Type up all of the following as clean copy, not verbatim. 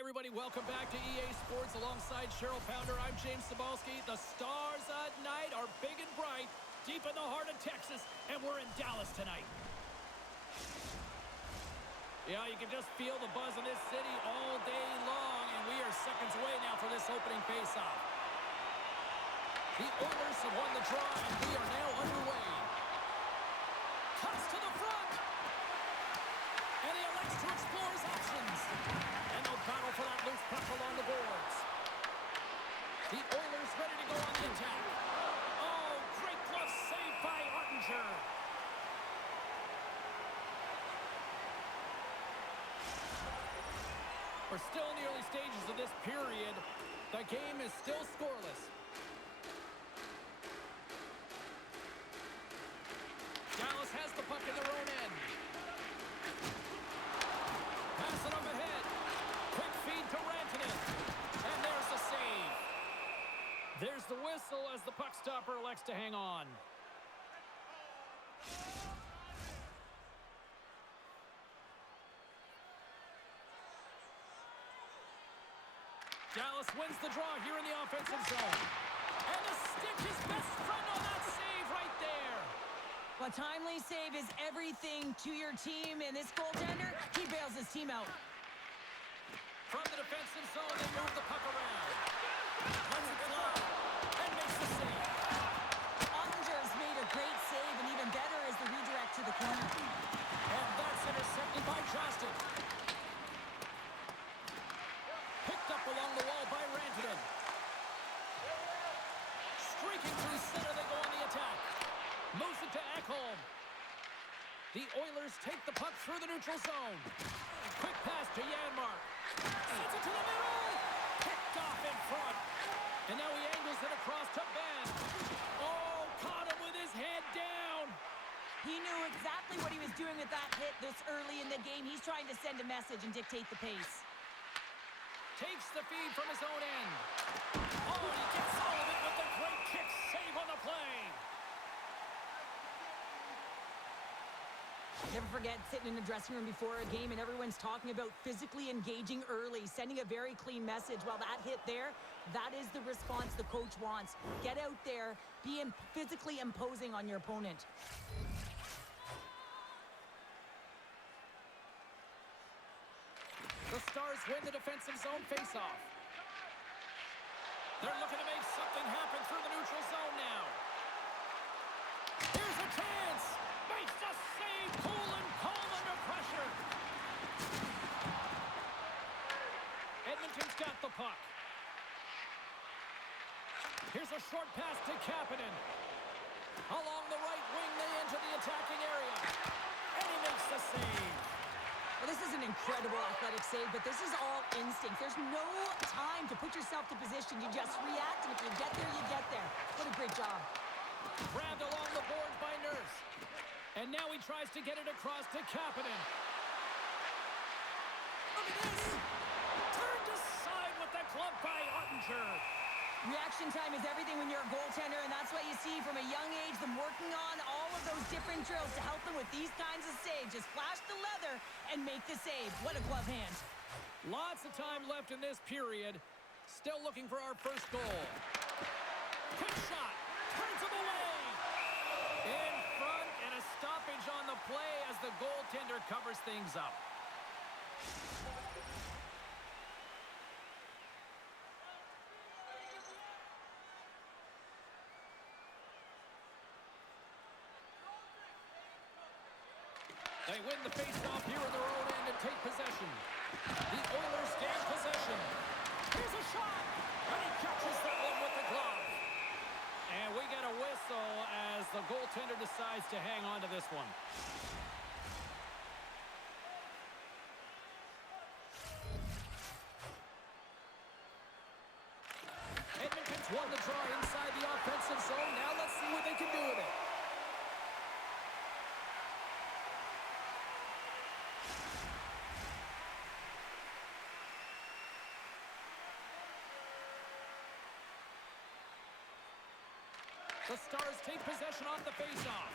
everybody. Welcome back to EA Sports alongside Cheryl Pounder. I'm James Cebulski. The stars at night are big and bright, deep in the heart of Texas, and we're in Dallas tonight. Yeah, you can just feel the buzz in this city all day long, and we are seconds away now for this opening faceoff. The Oilers have won the draw, and we are now underway. Cuts to the front, and he elects to explore his options. And they'll battle for that loose puck along the boards. The Oilers ready to go on the attack. Oh, great glove save by Ottinger. We're still in the early stages of this period. The game is still scoreless. Dallas has the puck in their own end. Pass it up ahead. Quick feed to Rantanen. And there's the save. There's the whistle as the puck stopper elects to hang on. Dallas wins the draw here in the offensive zone. And the stick his best friend on that save right there. A timely save is everything to your team, and this goaltender, he bails his team out. From the defensive zone, they move the puck around. Lets it fly, and makes the save. Ottinger has made a great save, and even better is the redirect to the corner. And that's intercepted by Johnston. Picked up along the wall by Rantanen. Streaking through center, they go on the attack. Moves it to Ekholm. The Oilers take the puck through the neutral zone. Quick pass to Janmark. Sends it to the middle. Picked off in front. And now he angles it across to Ben. Oh, caught him with his head down. He knew exactly what he was doing with that hit this early in the game. He's trying to send a message and dictate the pace. Takes the feed from his own end. Oh, and he gets all of it with the great kick save on the play. Never forget sitting in the dressing room before a game and everyone's talking about physically engaging early, sending a very clean message. Well, that hit there, that is the response the coach wants. Get out there, be physically imposing on your opponent. The Stars win the defensive zone faceoff. They're looking to make something happen through the neutral zone now. Here's a chance. Makes the save. Cool and calm under pressure. Edmonton's got the puck. Here's a short pass to Kapanen. Along the right wing, they enter the attacking area. And he makes the save. Well, this is an incredible athletic save, but this is all instinct. There's no time to put yourself to position. You just react, and if you get there, you get there. What a great job. Grabbed along the boards by Nurse. And now he tries to get it across to Kapanen. Look at this. Turned aside with the glove by Ottinger. Reaction time is everything when you're a goaltender, and that's why you see from a young age them working on all of those different drills to help them with these kinds of saves. Just flash the leather and make the save. What a glove hand. Lots of time left in this period. Still looking for our first goal. Quick shot. Turns him away. In front, and a stoppage on the play as the goaltender covers things up. They win the faceoff here in their own end and take possession. The Oilers gain possession. Here's a shot, and he catches that one with the glove. And we get a whistle as the goaltender decides to hang on to this one. Edmonton's won the draw inside the offensive zone. Now let's see what they can do with it. The Stars take possession off the faceoff.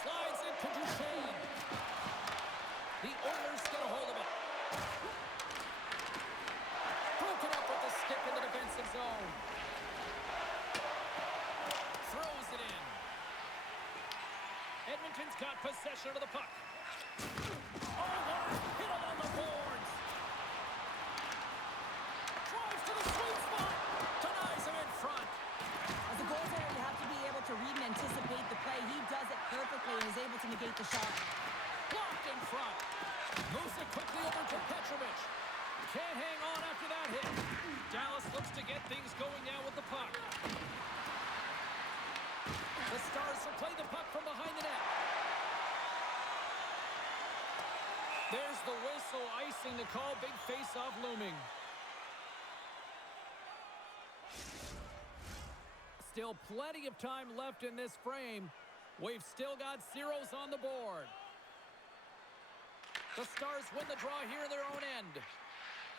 Slides it to Duchesne. The Oilers get a hold of it. Edmonton's got possession of the puck. Oh, what a hit along the boards. Drives to the sweet spot. Denies him in front. As a goaltender, you have to be able to read and anticipate the play. He does it perfectly and is able to negate the shot. Blocked in front. Moves it quickly over to Petrovic. Can't hang on after that hit. Dallas looks to get things going now with the puck. The Stars will play the puck from behind the net. There's the whistle, icing the call. Big face-off looming. Still plenty of time left in this frame. We've still got zeros on the board. The Stars win the draw here in their own end.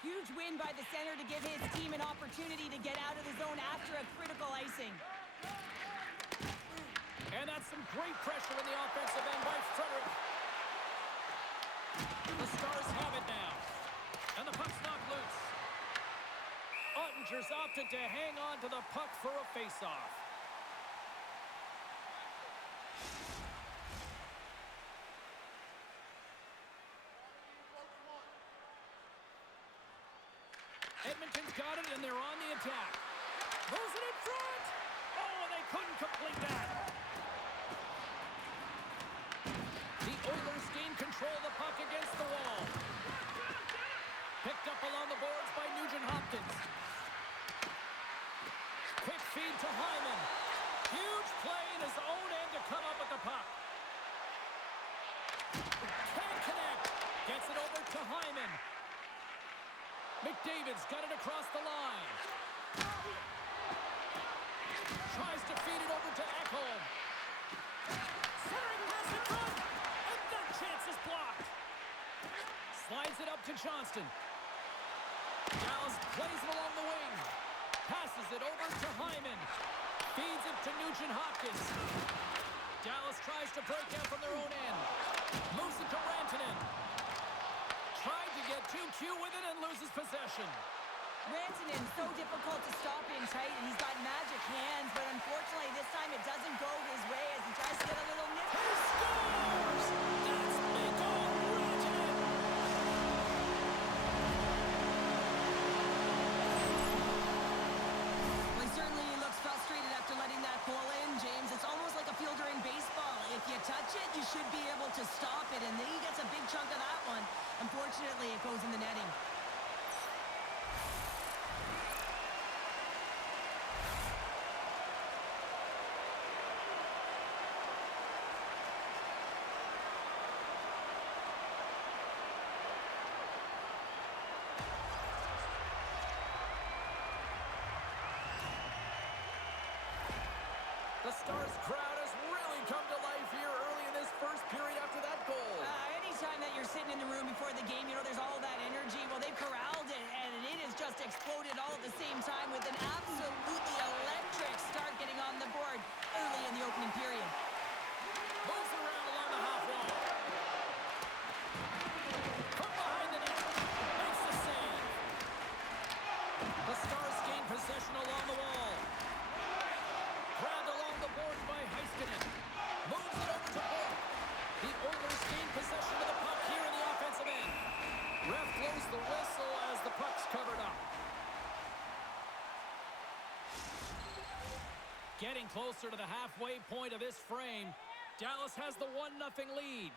Huge win by the center to give his team an opportunity to get out of the zone after a critical icing. And that's some great pressure in the offensive end by Frederick. The Stars have it now. And the puck's knocked loose. Ottinger's opted to hang on to the puck for a face-off. Edmonton's got it, and they're on the attack. Throws it in front! Oh, and they couldn't complete that. The Oilers gain control of the puck against the wall. Picked up along the boards by Nugent-Hopkins. Quick feed to Hyman. Huge play in his own end to come up with the puck. Can't connect. Gets it over to Hyman. McDavid's got it across the line. Tries to feed it over to Ekholm. Centering pass in front. And that chance is blocked. Slides it up to Johnston. Dallas plays it along the wing. Passes it over to Hyman. Feeds it to Nugent-Hopkins. Dallas tries to break out from their own end. Moves it to Rantanen. Tried to get too cute with it and loses possession. Rantanen, so difficult to stop in tight, and he's got magic hands, but unfortunately this time it doesn't go his way as he tries to get a little nip. He scores! That's Mikko Rantanen! Well, he certainly looks frustrated after letting that goal in, James. It's almost like a fielder in baseball. If you touch it, you should be able to stop it, and then he gets a big chunk of that one. Unfortunately, it goes in the netting. The Stars crowd has really come to life here early in this first period after that goal. Anytime that you're sitting in the room before the game, you know, there's all that energy. Well, they've corralled it, and it has just exploded all at the same time with an absolutely electric start getting on the board early in the opening period. Moves it around along the half wall. From behind the net. Makes the save. The Stars gain possession along the wall. Grabbed along the boards by Heiskanen. Moves it over to Bork. The Oilers gain possession of the puck here in the offensive end. Ref blows the whistle as the puck's covered up. Getting closer to the halfway point of this frame. Dallas has the 1-0 lead.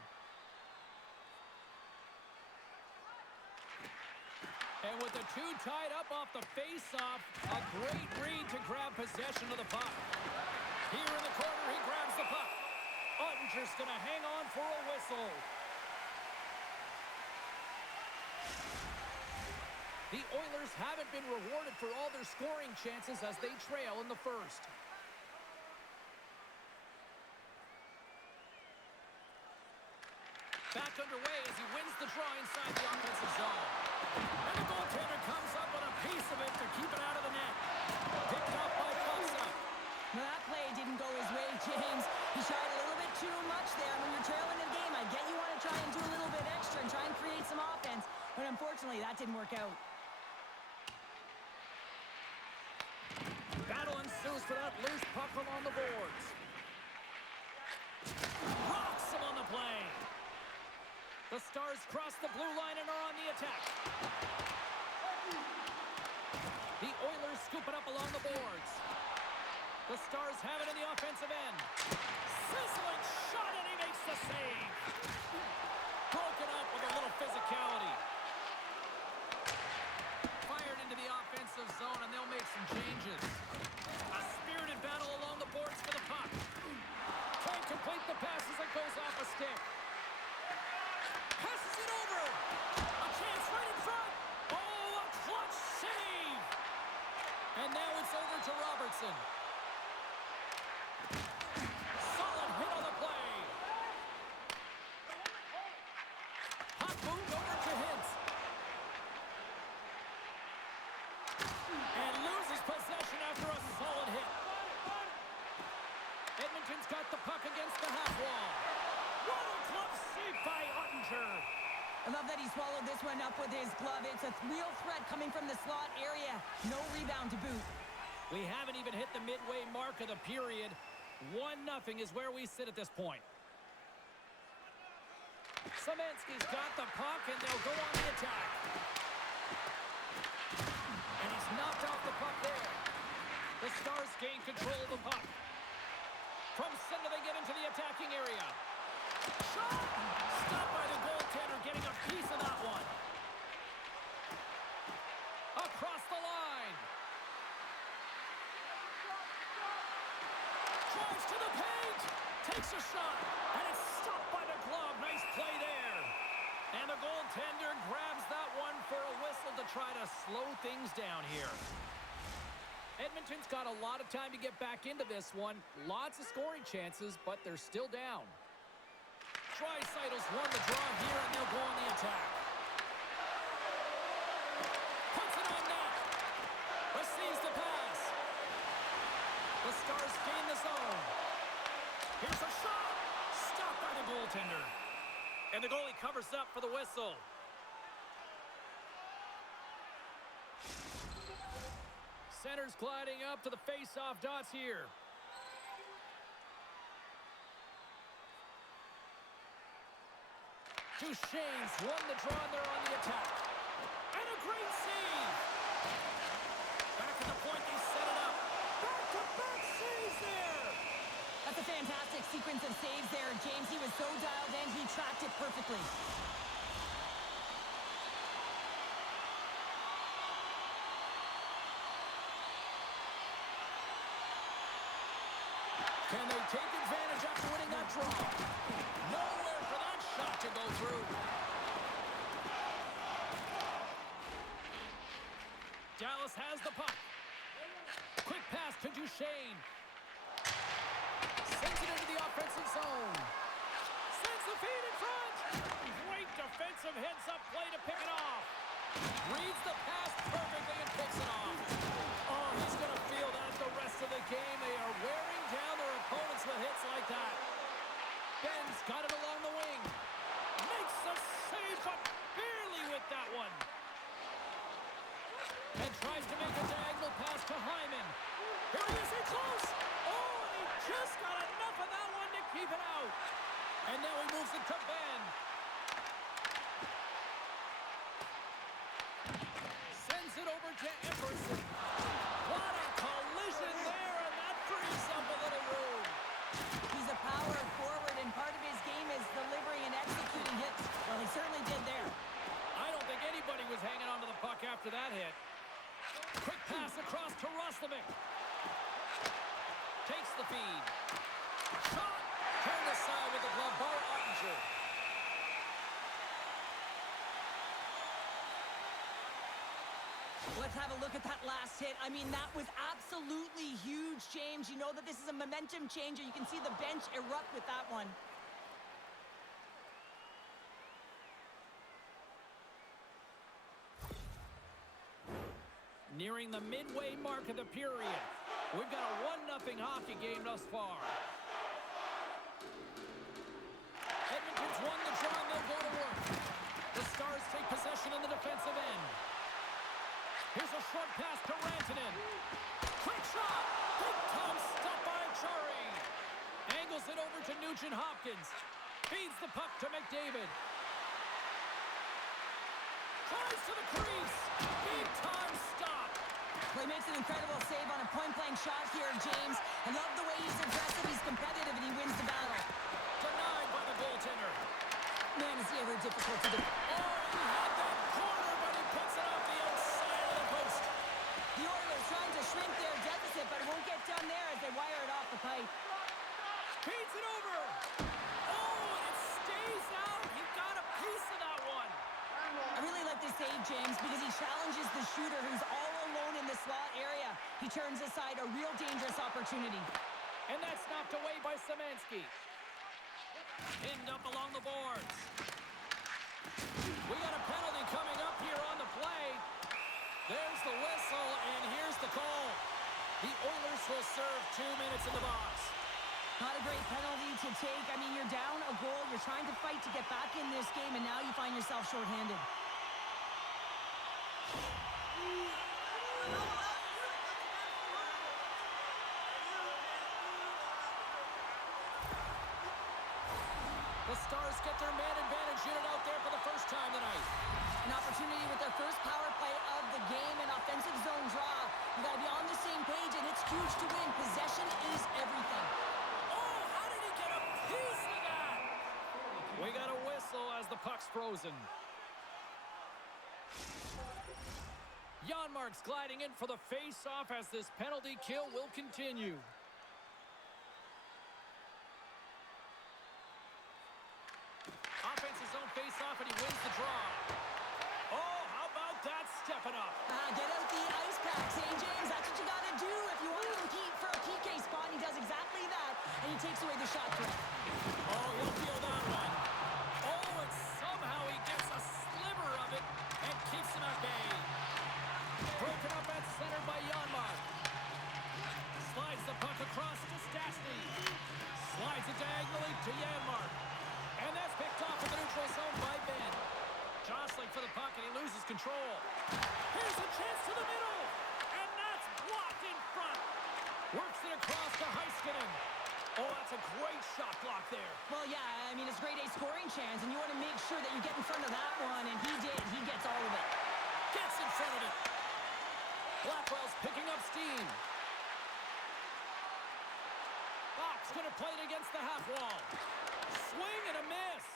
And with the two tied up off the face-off, a great read to grab possession of the puck. Here in the corner, he grabs the puck. Ottinger's going to hang on for a whistle. The Oilers haven't been rewarded for all their scoring chances as they trail in the first. Back underway as he wins the draw inside the offensive zone. And the goaltender comes up with a piece of it to keep it out of the net. Picked up by Foxa. Well, that play didn't go his way, James. He tried a little bit too much there. When you're trailing in the game, I get you want to try and do a little bit extra and try and create some offense. But unfortunately, that didn't work out. Battle ensues for that loose puck along the boards. The Stars cross the blue line and are on the attack. The Oilers scoop it up along the boards. The Stars have it in the offensive end. Sizzling shot, and he makes the save. Broken up with a little physicality. Fired into the offensive zone, and they'll make some changes. A spirited battle along the boards for the puck. Can't complete the pass as it goes off a stick. Passes it over. A chance right in front. Oh, a clutch save. And now it's over to Robertson. Solid hit on the play. Hot move over to Hintz. And loses possession after a solid hit. Edmonton's got the puck against the half wall. What a glove save by Ottinger. I love that he swallowed this one up with his glove. It's a real threat coming from the slot area. No rebound to boot. We haven't even hit the midway mark of the period. 1-0 is where we sit at this point. Szymanski's got the puck, and they'll go on the attack. And he's knocked off the puck there. The Stars gain control of the puck. From center, they get into the attacking area. Shot! Stopped by the goaltender, getting a piece of that one. Across the line. Drives to the paint. Takes a shot. And it's stopped by the glove. Nice play there. And the goaltender grabs that one for a whistle to try to slow things down here. Edmonton's got a lot of time to get back into this one. Lots of scoring chances, but they're still down. Draisaitl's won the draw here, and they'll go on the attack. Puts it on net. Receives the pass. The Stars gain the zone. Here's a shot. Stopped by the goaltender. And the goalie covers up for the whistle. Center's gliding up to the face-off dots here. Duchesne's won the draw, and they're on the attack. And a great save. Back at the point, they set it up. Back-to-back saves there. That's a fantastic sequence of saves there, James. He was so dialed in, he tracked it perfectly. Can they take advantage after winning that draw? Nowhere for that shot to go through. Dallas has the puck. Quick pass to Duchesne. Sends it into the offensive zone. Sends the feed in front. Great defensive heads-up play to pick it off. Reads the pass perfectly and picks it off. Oh, he's going to feel that the rest of the game. They are wearing down their opponents with hits like that. Ben's got it along the wing. Makes the save, but barely with that one. And tries to make a diagonal pass to Hyman. Here he is in close. Oh, and he just got enough of that one to keep it out. And now he moves it to Ben. Sends it over to Emerson. What a collision there, and that frees up a little room. He's a power forward, and part of his game is delivering and executing hits. Well, he certainly did there. I don't think anybody was hanging on to the puck after that hit. Quick pass across to Roslovic. Takes the feed. Shot! Turned aside with the glove by Ottinger. Let's have a look at that last hit. I mean, that was absolutely huge, James. You know that this is a momentum changer. You can see the bench erupt with that one. Nearing the midway mark of the period. We've got a 1-0 hockey game thus far. Edmonton's won the draw, and they'll go to work. The Stars take possession in the defensive end. Here's a short pass to Rantanen. Quick shot! Big time stop by Chari. Angles it over to Nugent Hopkins. Feeds the puck to McDavid. Flies to the crease. Big time stop. Well, he makes an incredible save on a point-blank shot here, James. I love the way he's aggressive, he's competitive, and he wins the battle. Denied by the goaltender. Man, is he ever difficult to defend. Oh, he had that corner, but he puts it off the outside of the post. The Oilers trying to shrink their deficit, but it won't get done there as they wire it off the pipe. Feeds it over. Oh, and it stays out. He got a piece of that one. I really like this save, James, because he challenges the shooter who's all alone in the slot area. He turns aside a real dangerous opportunity. And that's knocked away by Szymanski. Pinned up along the boards. We got a penalty coming up here on the play. There's the whistle, and here's the call. The Oilers will serve 2 minutes in the box. Not a great penalty to take. I mean, you're down a goal. You're trying to fight to get back in this game, and now you find yourself shorthanded. The Stars get their man advantage unit out there for the first time tonight. An opportunity with their first power play of the game, an offensive zone draw. You got to be on the same page, and it's huge to win. Possession is everything. Oh, how did he get a piece of that? We got a whistle as the puck's frozen. Janmark's gliding in for the face-off as this penalty kill will continue. Offensive zone face-off, and he wins the draw. Oh, how about that stepping up? Get out the ice pack, St. James. That's what you got to do if you want to compete for a PK spot. He does exactly that, and he takes away the shot threat. Oh, he'll feel that one. Oh, and somehow he gets a sliver of it and keeps him at bay. Broken up at center by Janmark. Slides the puck across to Stastny. Slides it diagonally to Janmark. And that's picked off in the neutral zone by Ben. Jostling for the puck, and he loses control. Here's a chance to the middle. And that's blocked in front. Works it across to Heiskanen. Oh, that's a great shot block there. Well, yeah, I mean, it's a grade A scoring chance, and you want to make sure that you get in front of that one, and he did. He gets all of it. Gets in front of it. Blackwell's picking up steam. Fox going to play it against the half wall. Swing and a miss.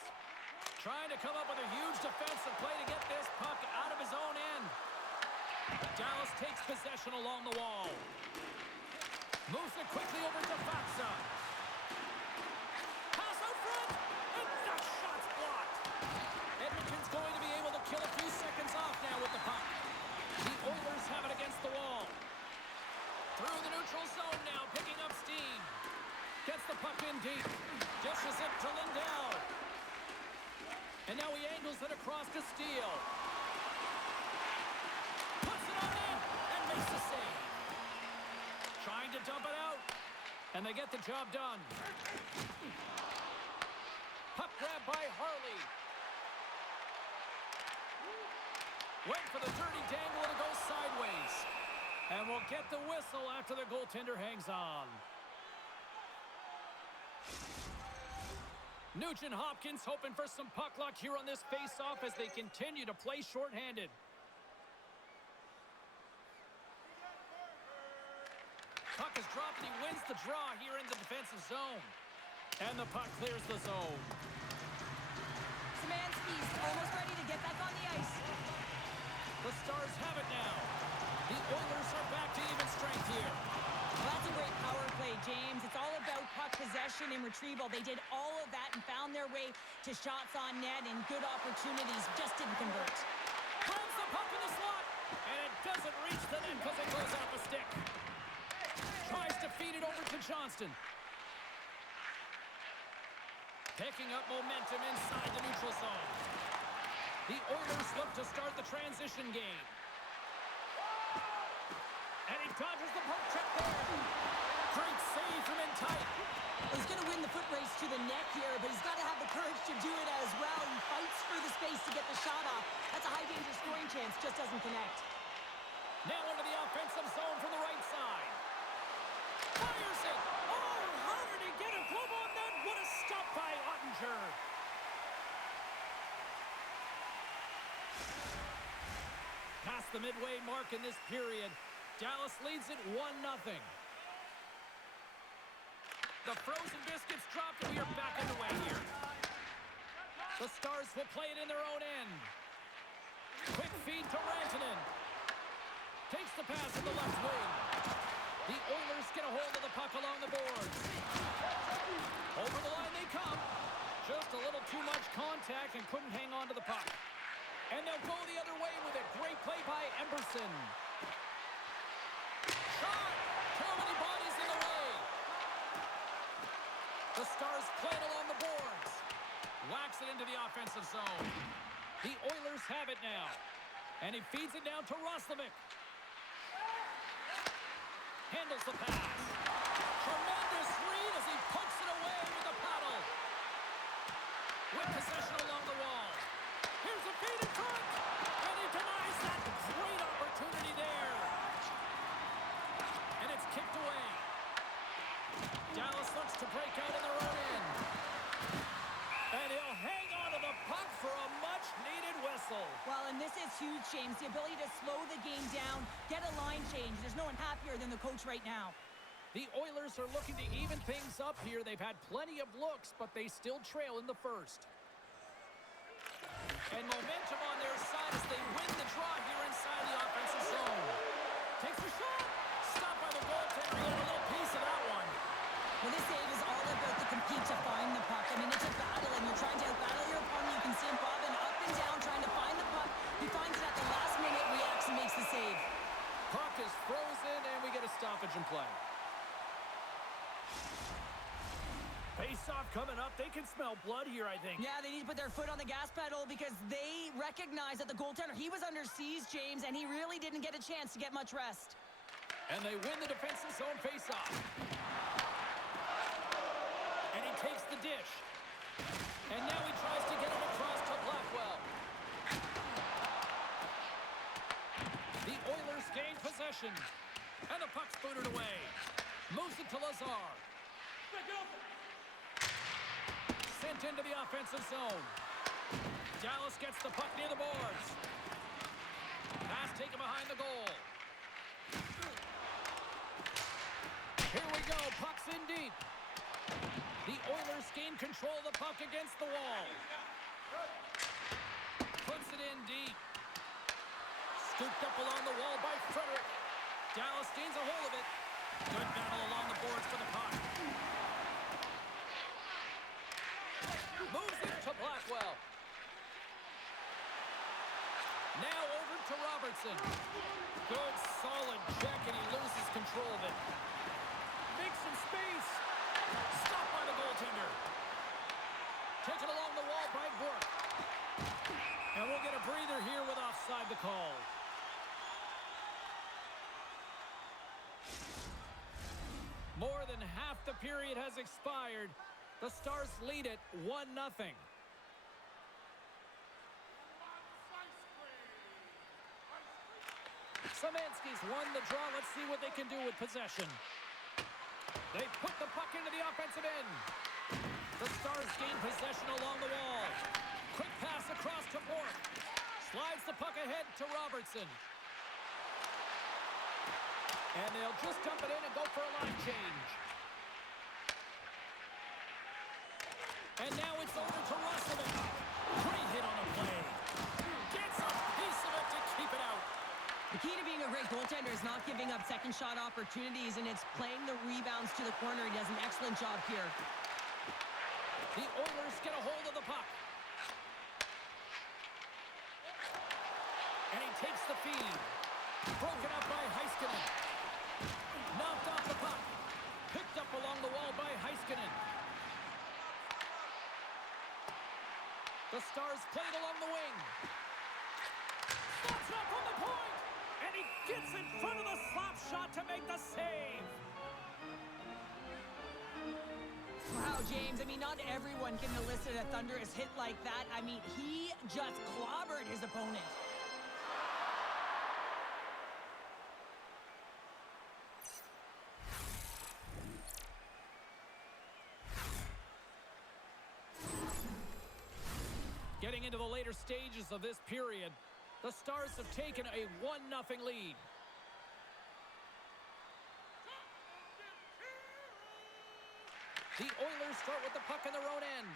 Trying to come up with a huge defensive play to get this puck out of his own end. Dallas takes possession along the wall. Moves it quickly over to Faksa. Pass out front, and that shot's blocked. Edmonton's going to be able to kill a few seconds off now with the puck. The Oilers have it against the wall. Through the neutral zone now, picking up steam. Gets the puck in deep. Dishes it to Lindell. And now he angles it across to Steele. Puts it on in and makes the save. Trying to dump it out. And they get the job done. Puck grab by Harley. Wait for the dirty dangle and it goes sideways. And we'll get the whistle after the goaltender hangs on. Nugent Hopkins hoping for some puck luck here on this face-off as they continue to play shorthanded. Puck is dropped and he wins the draw here in the defensive zone. And the puck clears the zone. Szymanski's almost ready to get back on the ice. The Stars have it now. The Oilers are back to even strength here. Well, that's a great power play, James. It's all about puck possession and retrieval. They did all of that and found their way to shots on net and good opportunities. Just didn't convert. Plants the puck in the slot, and it doesn't reach the net because it goes off a stick. Tries to feed it over to Johnston. Picking up momentum inside the neutral zone. The Oilers look to start the transition game. And he dodges the poke check there. Great save from in tight. He's going to win the foot race to the net here, but he's got to have the courage to do it as well. He fights for the space to get the shot off. That's a high-danger scoring chance, just doesn't connect. Now into the offensive zone from the right side. Fires it. Oh, how did he get a glove on that? What a stop by Ottinger. past the midway mark in this period. Dallas leads it 1-0. The frozen biscuits dropped, and we are back underway here. The Stars will play it in their own end. Quick feed to Rantanen. Takes the pass to the left wing. The Oilers get a hold of the puck along the boards. Over the line they come. Just a little too much contact and couldn't hang on to the puck. And they'll go the other way with it. Great play by Emberson. Shot! Too many bodies in the way. The Stars play it along the boards. Whacks it into the offensive zone. The Oilers have it now. And he feeds it down to Roslovic. Handles the pass. Tremendous read as he pokes it away with the paddle. With possession along the wall. Here's a feed in front. And he denies that. Great opportunity there. And it's kicked away. Dallas looks to break out in their own end. And he'll hang on to the puck for a much-needed whistle. Well, and this is huge, James. The ability to slow the game down, get a line change. There's no one happier than the coach right now. The Oilers are looking to even things up here. They've had plenty of looks, but they still trail in the first. And momentum on their side as they win the draw here inside the offensive zone. Takes a shot. Stopped by the goaltender. He had a little piece of that one. Well, this save is all about the compete to find the puck. I mean, it's a battle, and you're trying to outbattle your opponent. You can see him bobbing up and down, trying to find the puck. He finds it at the last minute, reacts, and makes the save. Puck is frozen, and we get a stoppage in play. Face-off coming up. They can smell blood here, I think. Yeah, they need to put their foot on the gas pedal because they recognize that the goaltender, he was under siege, James, and he really didn't get a chance to get much rest. And they win the defensive zone face-off. And he takes the dish. And now he tries to get it across to Blackwell. The Oilers gain possession. And the puck's booted away. Moves it to Lazar. Sent into the offensive zone. Dallas gets the puck near the boards. Pass taken behind the goal. Here we go. Puck's in deep. The Oilers gain control of the puck against the wall. Puts it in deep. Scooped up along the wall by Frederick. Dallas gains a hold of it. Good battle along the boards for the puck. Moves it to Blackwell. Now over to Robertson. Good, solid check, and he loses control of it. Makes some space. Stopped by the goaltender. Taken along the wall by Burke. And we'll get a breather here with offside the call. More than half the period has expired. The Stars lead it 1-0. Szymanski's won the draw. Let's see what they can do with possession. They put the puck into the offensive end. The Stars gain possession along the wall. Quick pass across to Bourque. Slides the puck ahead to Robertson. And they'll just dump it in and go for a line change. And now it's over to Roslovic. Great hit on the play. Gets a piece of it to keep it out. The key to being a great goaltender is not giving up second shot opportunities, and it's playing the rebounds to the corner. He does an excellent job here. The Oilers get a hold of the puck. And he takes the feed. Broken up by Heiskanen. Knocked off the puck. Picked up along the wall by Heiskanen. The Stars played along the wing. Stops up from the point. And he gets in front of the slap shot to make the save. Wow, James, I mean, not everyone can elicit a thunderous hit like that. I mean, he just clobbered his opponent. Getting into the later stages of this period, The Stars have taken a 1-0 lead. The Oilers start with the puck in their own end.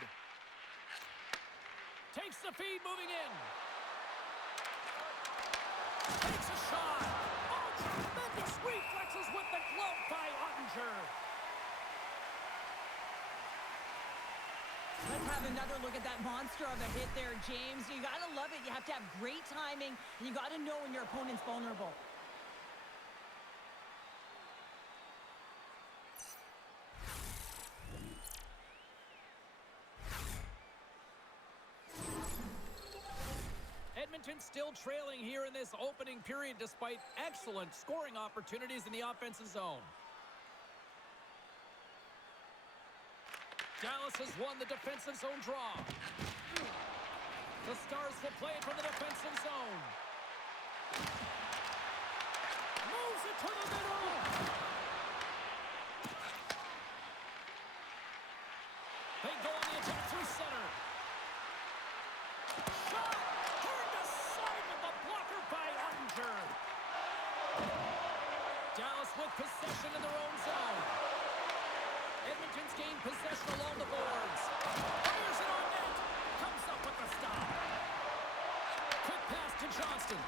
Takes the feed, moving in. Takes a shot. Oh, tremendous reflexes with the glove by Ottinger. Let's have another look at that monster of a hit there, James. You got to love it. You have to have great timing, and you got to know when your opponent's vulnerable. Edmonton still trailing here in this opening period despite excellent scoring opportunities in the offensive zone. Dallas has won the defensive zone draw. The Stars will play it from the defensive zone. Moves it to the middle. They go on the attack through center. Shot! Turned aside with the blocker by Ottinger. Dallas with possession in their own zone. Edmonton's gained possession along the boards. Fires it on net. Comes up with the stop. Quick pass to Johnston.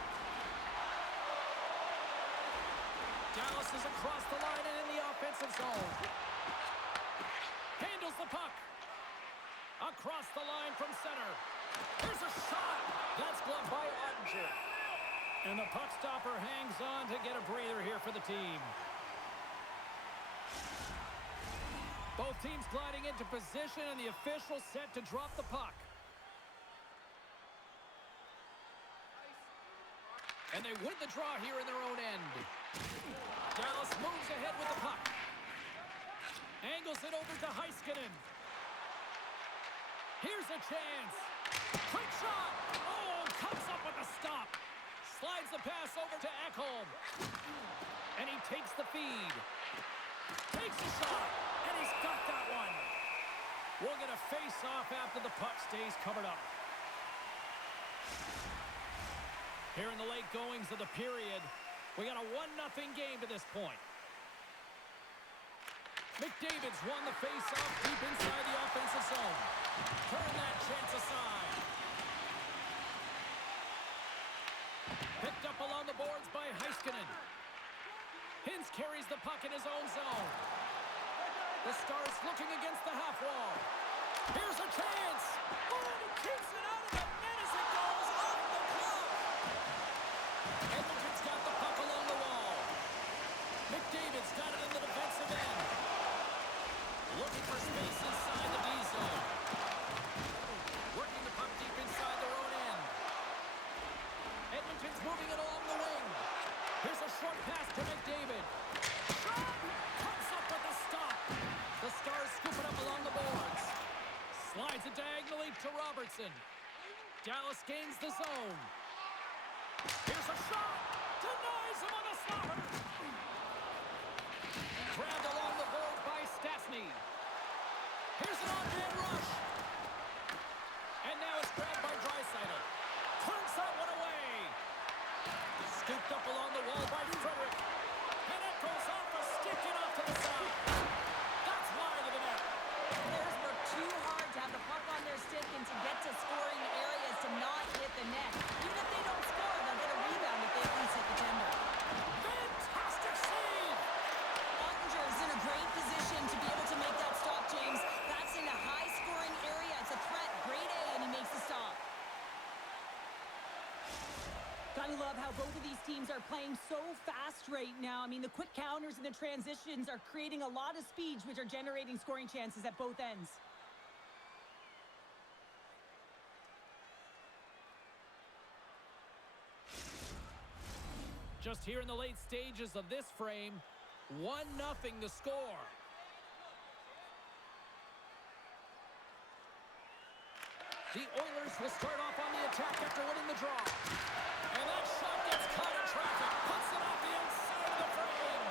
Dallas is across the line and in the offensive zone. Handles the puck. Across the line from center. There's a shot. That's gloved by Ottinger. And the puck stopper hangs on to get a breather here for the team. Both teams gliding into position, and the official set to drop the puck. And they win the draw here in their own end. Dallas moves ahead with the puck. Angles it over to Heiskanen. Here's a chance. Quick shot. Oh, comes up with a stop. Slides the pass over to Ekholm. And he takes the feed. Takes a shot. And he's got that one. We'll get a face-off after the puck stays covered up. Here in the late goings of the period, we got a 1-0 game to this point. McDavid's won the face-off deep inside the offensive zone. Turn that chance aside. Picked up along the boards by Heiskanen. Hintz carries the puck in his own zone. The Stars looking against the half wall. Here's a chance. Oh, he keeps it out of the net as it goes off the glove. Edmonton's got the puck along the wall. McDavid's got it in the defensive end. Looking for space inside the D zone. Working the puck deep inside their own end. Edmonton's moving it along the wing. Here's a short pass to McDavid. Shot! Comes up with a stop. The Stars scoop it up along the boards. Slides it diagonally to Robertson. Dallas gains the zone. Here's a shot. Denies him on the stopper. Grabbed along the boards by Stastny. Here's an on-man rush. And now it's grabbed by Draisaitl. Turns that one away. Scooped up along the wall by Frederick. And it goes off a stick and off to the side. That's wide of the net. Players work too hard to have the puck on their stick and to get to scoring areas to not hit the net. Even if they don't score, they'll get a rebound if they at least hit the tender. Fantastic save. Ottinger is in a great position to be able to make that stop, James. That's in a high-scoring area. It's a threat. Grade A, and he makes the stop. Gotta love how both of these teams are playing so fast right now. I mean, the quick counters and the transitions are creating a lot of speeds, which are generating scoring chances at both ends. Just here in the late stages of this frame, 1-0 the score. The Oilers will start off on the attack after winning the draw. And that shot gets caught in traffic. Puts it off the inside of the frame.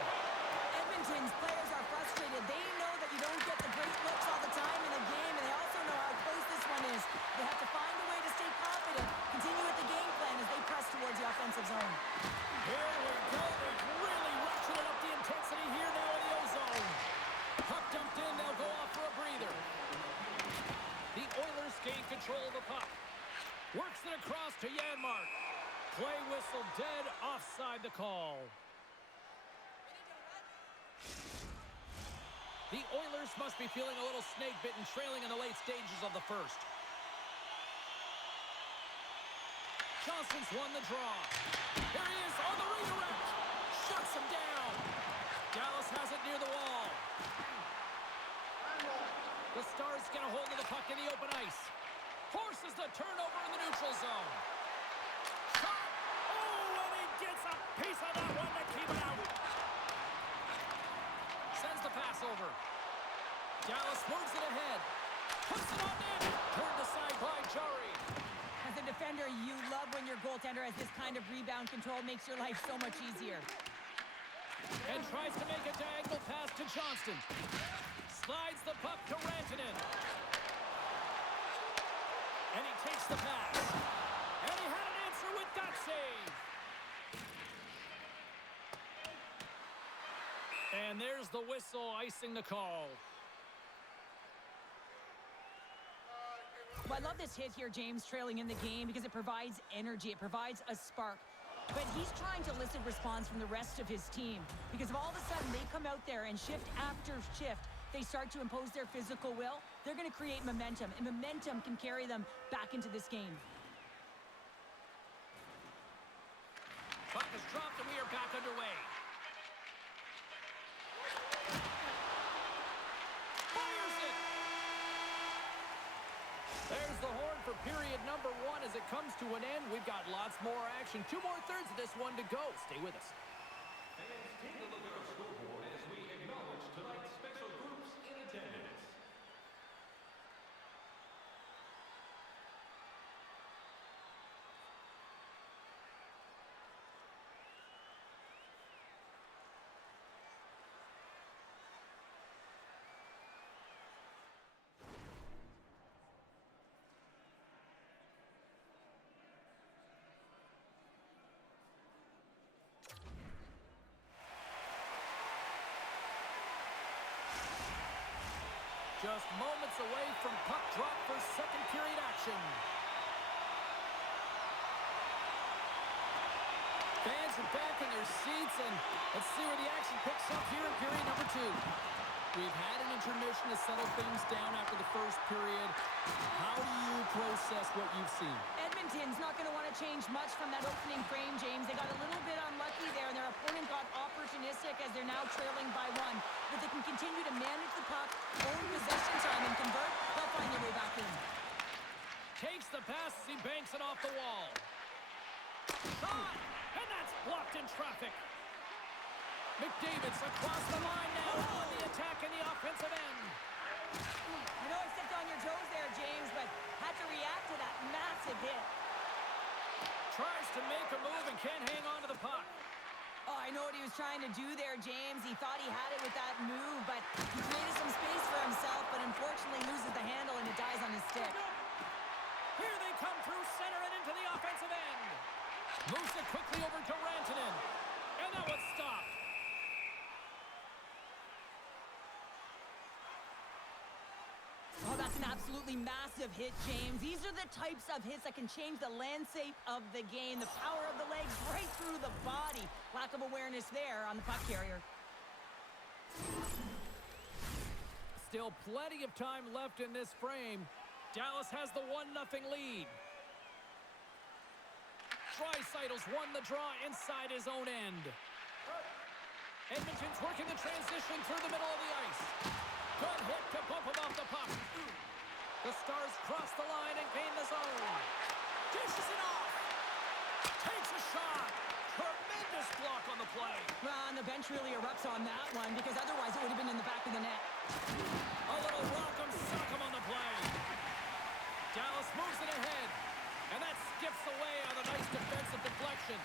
Edmonton's players are frustrated. They know that you don't get the great looks all the time in a game, and they also know how close this one is. They have to find a way to stay confident, continue with the game plan as they press Oilers gain control of the puck. Works it across to Janmark. Play whistle dead, offside the call. The Oilers must be feeling a little snake-bitten, trailing in the late stages of the first. Johnston's won the draw. Here he is on the redirect. Shuts him down. Dallas has it near the wall. The Stars get a hold of the puck in the open ice. Forces the turnover in the neutral zone. Shot! Oh, and he gets a piece of that one to keep it out. Sends the pass over. Dallas moves it ahead. Puts it on net. Turned aside by Jari. As a defender, you love when your goaltender has this kind of rebound control. Makes your life so much easier. And tries to make a diagonal pass to Johnston. Slides the puck to Rantanen. And he takes the pass. And he had an answer with that save. And there's the whistle, icing the call. Well, I love this hit here, James, trailing in the game because it provides energy. It provides a spark. But he's trying to elicit response from the rest of his team because if all of a sudden they come out there and shift after shift, they start to impose their physical will, they're going to create momentum, and momentum can carry them back into this game. Puck is dropped, and we are back underway. Fires it! There's the horn for period number 1 as it comes to an end. We've got lots more action. 2 more thirds of this one to go. Stay with us. Fans, take a look at our scoreboard as we acknowledge tonight's special groups in attendance. Just moments away from puck drop for second period action. Fans are back in their seats, and let's see where the action picks up here in period number 2. We've had an intermission to settle things down after the first period. How do you process what you've seen? Edmonton's not going to want to change much from that opening frame, James. They got a little bit unlucky there, and their opponent got opportunistic as they're now trailing by 1. But they can continue to manage the puck, own possession time, and convert. They'll find their way back in. Takes the pass as he banks it off the wall. Shot! And that's blocked in traffic. McDavid's across the line now on the attack in the offensive end. I know I stepped on your toes there, James, but had to react to that massive hit. Tries to make a move and can't hang on to the puck. Oh, I know what he was trying to do there, James. He thought he had it with that move, but he created some space for himself, but unfortunately loses the handle and it dies on his stick. Here they come through center and into the offensive end. Moves it quickly over to Rantanen. And that one's stopped. Oh, that's an absolutely massive hit, James. These are the types of hits that can change the landscape of the game. The power of the legs right through the body. Lack of awareness there on the puck carrier. Still plenty of time left in this frame. Dallas has the 1-0 lead. Draisaitl's won the draw inside his own end. Edmonton's working the transition through the middle of the ice. Good hit to bump him off the puck. The Stars cross the line and gain the zone. Dishes it off. Takes a shot. Tremendous block on the play. Well, and the bench really erupts on that one because otherwise it would have been in the back of the net. A little rock'em sock'em on the play. Dallas moves it ahead. And that skips away on a nice defensive deflection.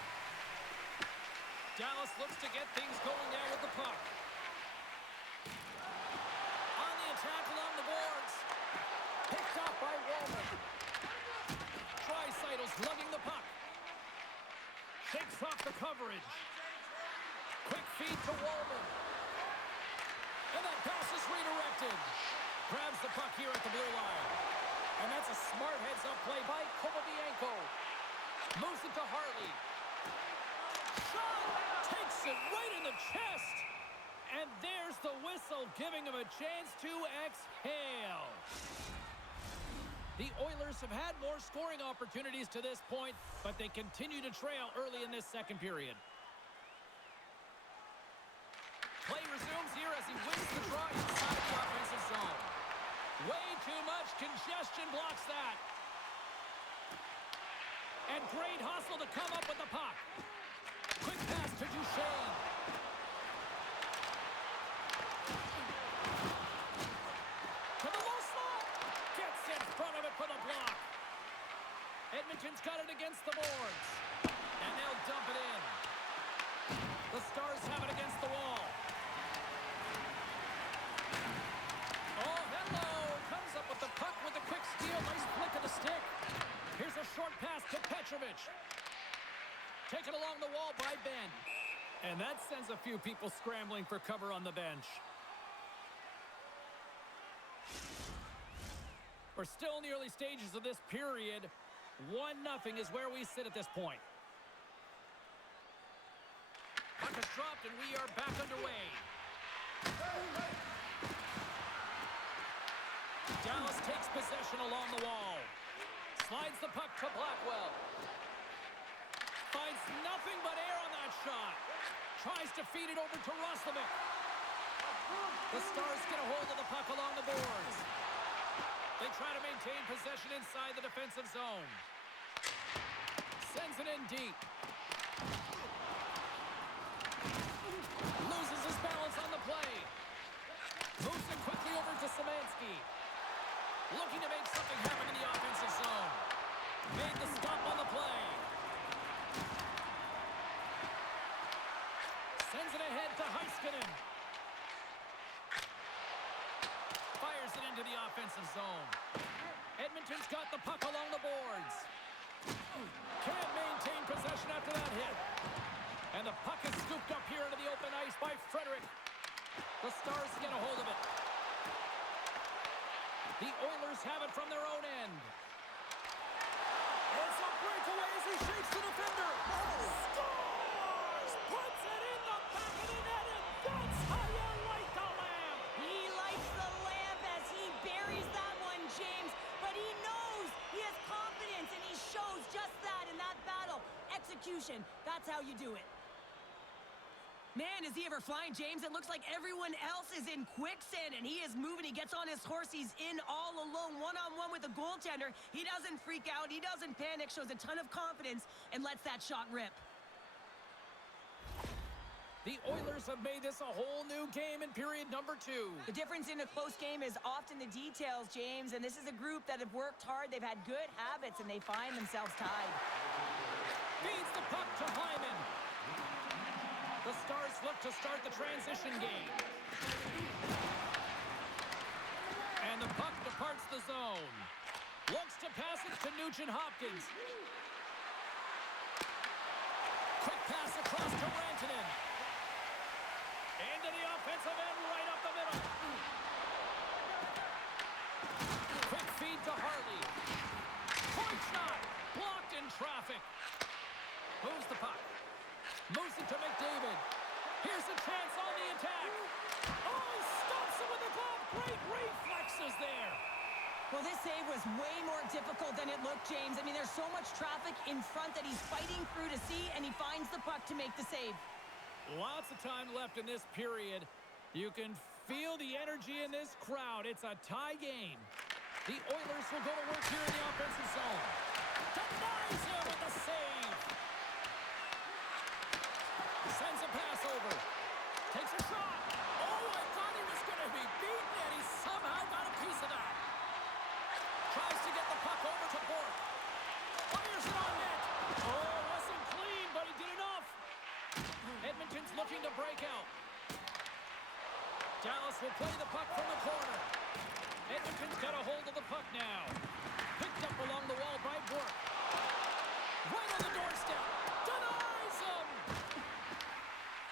Dallas looks to get things going there with the puck. On the attack along the boards. Picked up by Wallman. Draisaitl's lugging the puck. Shakes off the coverage. Quick feed to Wallman. And that pass is redirected. Grabs the puck here at the blue line. And that's a smart heads-up play by Kovalenko. Moves it to Harley. Shot! Takes it right in the chest. And there's the whistle, giving him a chance to exhale. The Oilers have had more scoring opportunities to this point, but they continue to trail early in this second period. Play resumes here as he wins the draw inside the offensive zone. Way too much congestion blocks that. And great hustle to come up with the puck. Quick pass to Duchesne. To the low slot. Gets in front of it for the block. Edmonton's got it against the boards. And they'll dump it in. The Stars have it against the wall. Oh, hello. Comes up with the puck with a quick steal. Nice flick of the stick. Here's a short pass to Petrovic. Taken along the wall by Ben. And that sends a few people scrambling for cover on the bench. We're still in the early stages of this period. 1-0 is where we sit at this point. Puck is dropped and we are back underway. Dallas takes possession along the wall. Slides the puck to Blackwell. Finds nothing but air on that shot. Tries to feed it over to Roslovic. The Stars get a hold of the puck along the boards. They try to maintain possession inside the defensive zone. Sends it in deep. Loses his balance on the play. Moves it quickly over to Szymanski. Looking to make something happen in the offensive zone. Made the stop on the play. Sends it ahead to Heiskanen. Fires it into the offensive zone. Edmonton's got the puck along the boards. Can't maintain possession after that hit. And the puck is scooped up here into the open ice by Frederick. The Stars get a hold of it. The Oilers have it from their own end. It's a breakaway as he shakes the defender. Scores! Puts it in the back of the net, and that's how you light the lamp. He lights the lamp as he buries that one, James. But he knows he has confidence, and he shows just that in that battle. Execution, that's how you do it. Man, is he ever flying, James? It looks like everyone else is in quicksand, and he is moving. He gets on his horse. He's in all alone, one-on-one with a goaltender. He doesn't freak out. He doesn't panic, shows a ton of confidence, and lets that shot rip. The Oilers have made this a whole new game in period number 2. The difference in a close game is often the details, James, and this is a group that have worked hard. They've had good habits, and they find themselves tied. Feeds the puck to Hyman. The Stars look to start the transition game. And the puck departs the zone. Looks to pass it to Nugent-Hopkins. Quick pass across to Rantanen. Into the offensive end, right up the middle. Quick feed to Harley. Point shot. Blocked in traffic. Moves the puck. Moves it to McDavid. Here's a chance on the attack. Oh, he stops it with the glove. Great reflexes there. Well, this save was way more difficult than it looked, James. I mean, there's so much traffic in front that he's fighting through to see, and he finds the puck to make the save. Lots of time left in this period. You can feel the energy in this crowd. It's a tie game. The Oilers will go to work here in the offensive zone. Denies him with the save. Sends a pass over. Takes a shot. Oh, I thought he was going to be beaten, and he somehow got a piece of that. Tries to get the puck over to Bourque. Fires it on net. Oh, wasn't clean, but he did enough. Edmonton's looking to break out. Dallas will play the puck from the corner. Edmonton's got a hold of the puck now. Picked up along the wall by Bourque. Right on the doorstep. Denies him.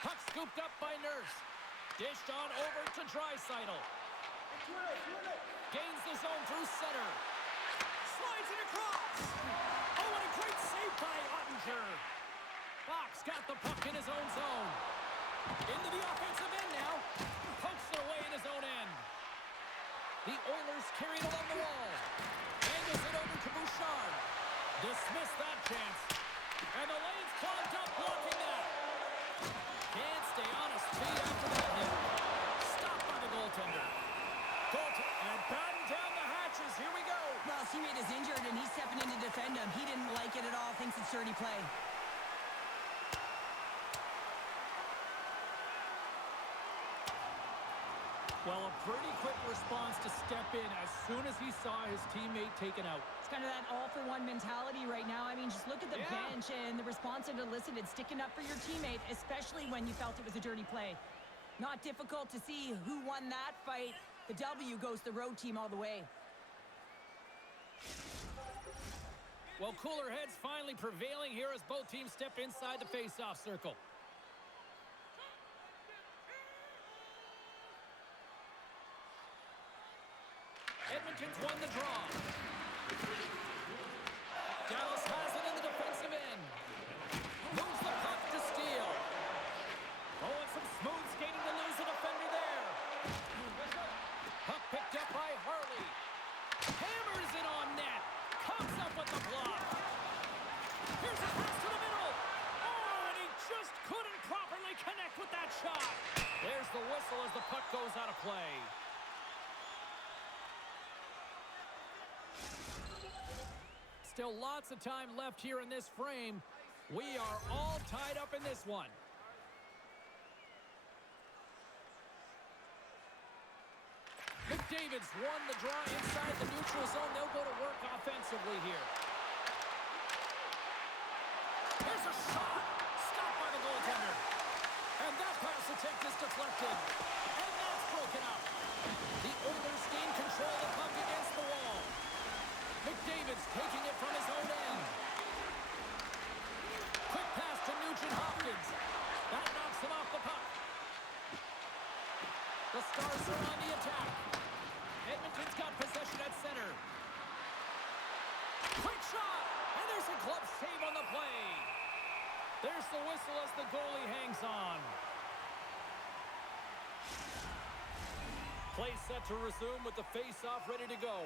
Puck scooped up by Nurse. Dished on over to Draisaitl. Gains the zone through center. got the puck in his own zone. Into the offensive end now. Pokes it away in his own end. The Oilers carry it along the wall. Angles it over to Bouchard. Dismiss that chance. And the lane's clogged up, blocking that. Can't stay on his feet after that hit. Stopped by the goaltender. And batten down the hatches. Here we go. Well, his teammate is injured, and he's stepping in to defend him. He didn't like it at all. Thinks it's dirty play. Well, a pretty quick response to step in as soon as he saw his teammate taken out. It's kind of that all-for-one mentality right now. I mean, just look at the bench and the response it elicited. Sticking up for your teammate, especially when you felt it was a dirty play. Not difficult to see who won that fight. The W goes the road team all the way. Well, cooler heads finally prevailing here as both teams step inside the face-off circle. Edmonton's won the draw. Dallas has it in the defensive end. Moves the puck to steal. Oh, and some smooth skating to lose the defender there. Puck picked up by Harley. Hammers it on net. Comes up with the block. Here's a pass to the middle. Oh, and he just couldn't properly connect with that shot. There's the whistle as the puck goes out of play. Still lots of time left here in this frame. We are all tied up in this one. McDavid's won the draw inside the neutral zone. They'll go to work offensively here. Here's a shot. Stopped by the goaltender. And that pass attempt is deflected. And that's broken up. The Oilers gain control of the puck against the wall. McDavid's taking it from his own end. Quick pass to Nugent-Hopkins. That knocks him off the puck. The Stars are on the attack. Edmonton's got possession at center. Quick shot! And there's a glove save on the play. There's the whistle as the goalie hangs on. Play set to resume with the face-off ready to go.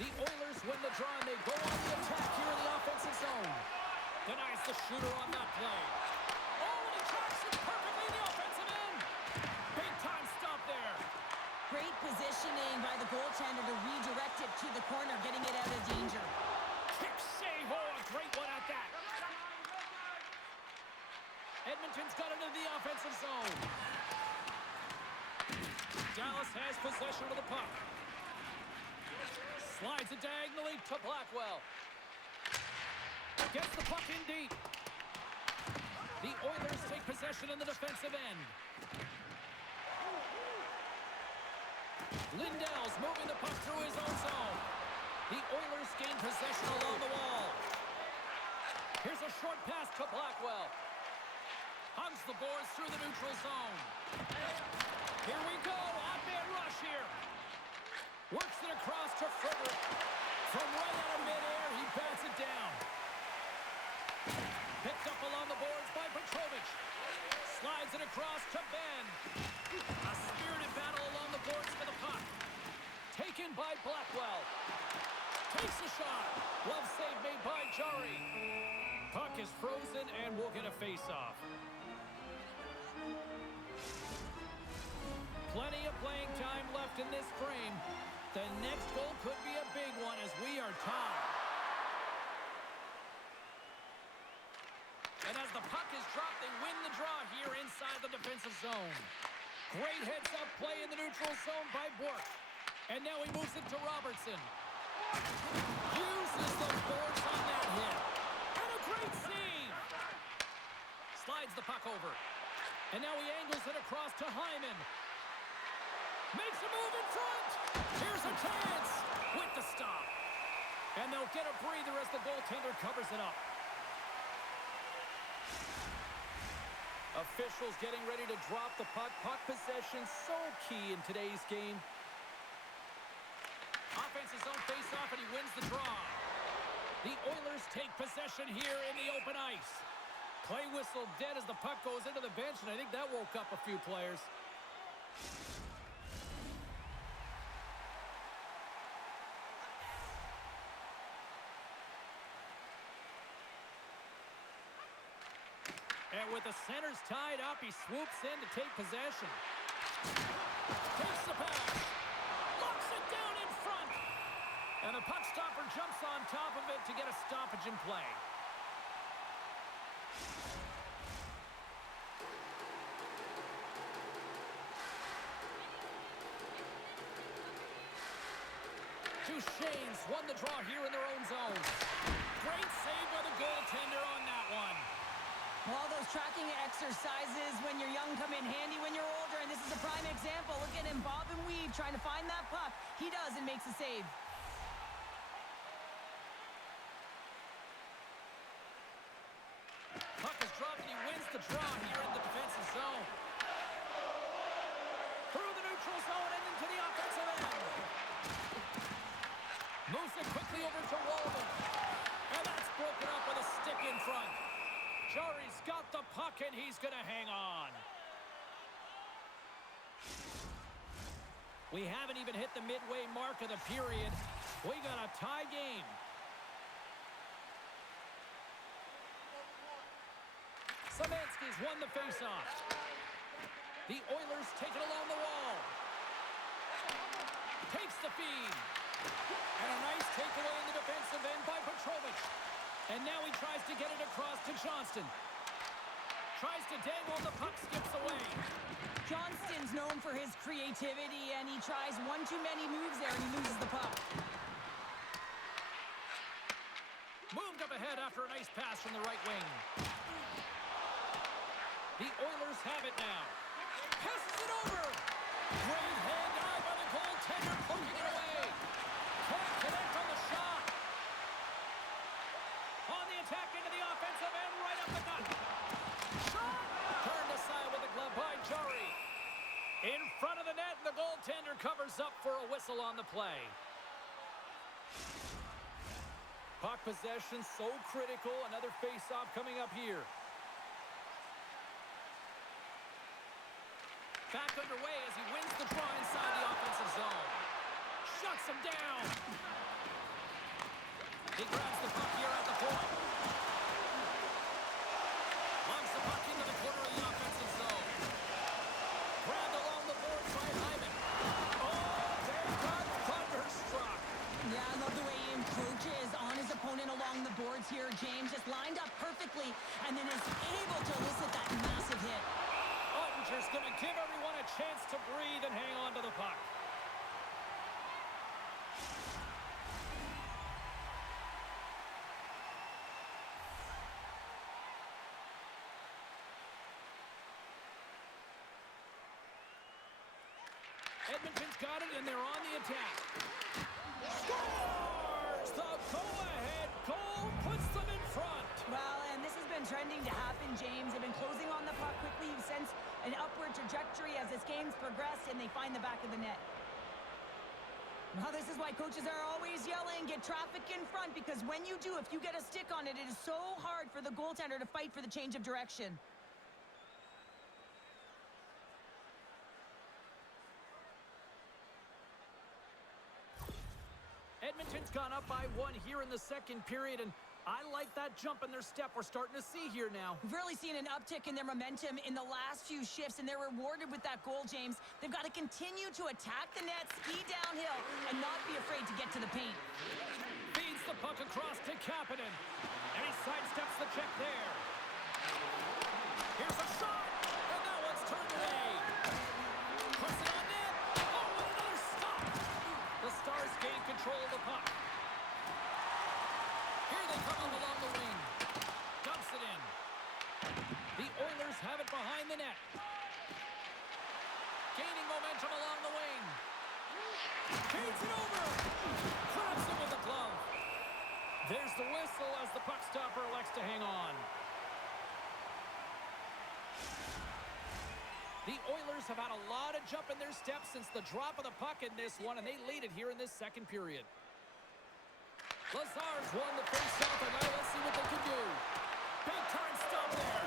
The Oilers win the draw, and they go on the attack here in the offensive zone. Denies the shooter on that play. Oh, and he tracks it perfectly in the offensive end. Big time stop there. Great positioning by the goaltender to redirect it to the corner, getting it out of danger. Kick save. Oh, a great one at that. Edmonton's got it into the offensive zone. Dallas has possession of the puck. Slides it diagonally to Blackwell. Gets the puck in deep. The Oilers take possession in the defensive end. Lindell's moving the puck through his own zone. The Oilers gain possession along the wall. Here's a short pass to Blackwell. Hugs the boards through the neutral zone. Here we go. Odd man rush here. Works it across to Frederick. From right out of midair, he bats it down. Picked up along the boards by Petrovich. Slides it across to Ben. A spirited battle along the boards for the puck. Taken by Blackwell. Takes a shot. Glove save made by Jari. Puck is frozen and we'll get a face-off. Plenty of playing time left in this frame. The next goal could be a big one as we are tied. And as the puck is dropped, they win the draw here inside the defensive zone. Great heads-up play in the neutral zone by Bork. And now he moves it to Robertson. Uses the force on that hit. And a great save. Slides the puck over. And now he angles it across to Hyman. Makes a move in front. Here's a chance with the stop. And they'll get a breather as the goaltender covers it up. Officials getting ready to drop the puck. Puck possession so key in today's game. Offensive zone face-off, and he wins the draw. The Oilers take possession here in the open ice. Play whistle dead as the puck goes into the bench, and I think that woke up a few players. And with the centers tied up, he swoops in to take possession. Takes the pass. Locks it down in front. And the puck stopper jumps on top of it to get a stoppage in play. Duchesne's won the draw here in their own zone. Great save by the goaltender on that one. All those tracking exercises when you're young come in handy when you're older, and this is a prime example. Look at him bob and weave trying to find that puck. He does and makes a save. Puck is dropped and he wins the draw here in the defensive zone. Through the neutral zone and into the offensive end. Moves it quickly over to Walden. And that's broken up with a stick in front. Jarry's got the puck, and he's going to hang on. We haven't even hit the midway mark of the period. We got a tie game. Szymanski's won the faceoff. The Oilers take it along the wall. Takes the feed. And a nice takeaway in the defensive end by Petrovich. And now he tries to get it across to Johnston. Tries to dangle, the puck skips away. Johnston's known for his creativity, and he tries one too many moves there, and he loses the puck. Moved up ahead after a nice pass from the right wing. The Oilers have it now. Passes it over. Great hand eye by the goaltender, poking it away. Can't connect on the shot. On the attack into the offensive end, right up the gut. Shot! Turned aside with the glove by Jarry. In front of the net, and the goaltender covers up for a whistle on the play. Puck possession so critical. Another face-off coming up here. Back underway as he wins the draw inside the offensive zone. Shuts him down. He grabs the puck here at the point. Launches the puck into the corner of the offensive zone. Grabbed along the boards by Hyman. Oh, they got thunderstruck. Yeah, I love the way he encroaches on his opponent along the boards here. James just lined up perfectly and then is able to elicit that massive hit. Ottinger's going to give everyone a chance to breathe and hang on to the puck. Edmonton's got it, and they're on the attack. Scores! The go-ahead goal puts them in front. Well, and this has been trending to happen, James. They've been closing on the puck quickly. You sense an upward trajectory as this game's progressed, and they find the back of the net. Well, this is why coaches are always yelling, get traffic in front, because when you do, if you get a stick on it, it is so hard for the goaltender to fight for the change of direction. Edmonton's gone up by one here in the second period, and I like that jump in their step we're starting to see here now. We've really seen an uptick in their momentum in the last few shifts, and they're rewarded with that goal, James. They've got to continue to attack the net, ski downhill, and not be afraid to get to the paint. Feeds the puck across to Kapanen, and he sidesteps the check there. Here's a shot, and that one's turned away. Puts it on net. Oh, and another stop. The Stars gain control of the puck. Here they come up along the wing. Dumps it in. The Oilers have it behind the net. Gaining momentum along the wing. Feeds it over. Grabs it with the glove. There's the whistle as the puck stopper elects to hang on. The Oilers have had a lot of jump in their steps since the drop of the puck in this one, and they lead it here in this second period. Lazar's won the face-off, and now let's see what they can do. Big time stop there.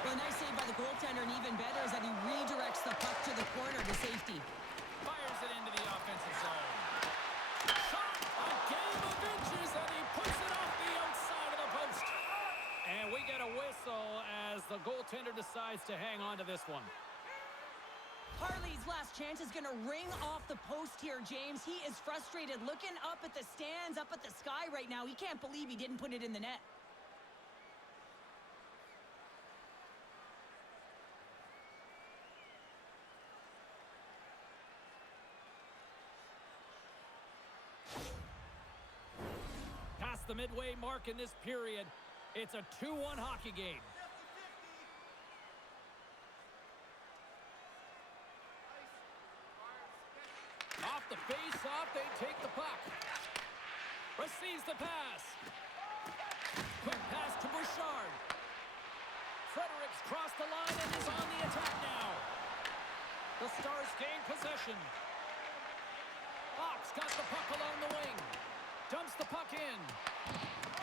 Well, a nice save by the goaltender, and even better is that he redirects the puck to the corner to safety. Fires it into the offensive zone. Shot! A game of inches, and he puts it off the outside of the post. And we get a whistle as the goaltender decides to hang on to this one. Harley's last chance is going to ring off the post here, James. He is frustrated, looking up at the stands, up at the sky right now. He can't believe he didn't put it in the net. Past the midway mark in this period, it's a 2-1 hockey game. Off the face-off, they take the puck. Receives the pass. Quick pass to Bouchard. Fredericks crossed the line and is on the attack now. The Stars gain possession. Fox got the puck along the wing. Dumps the puck in.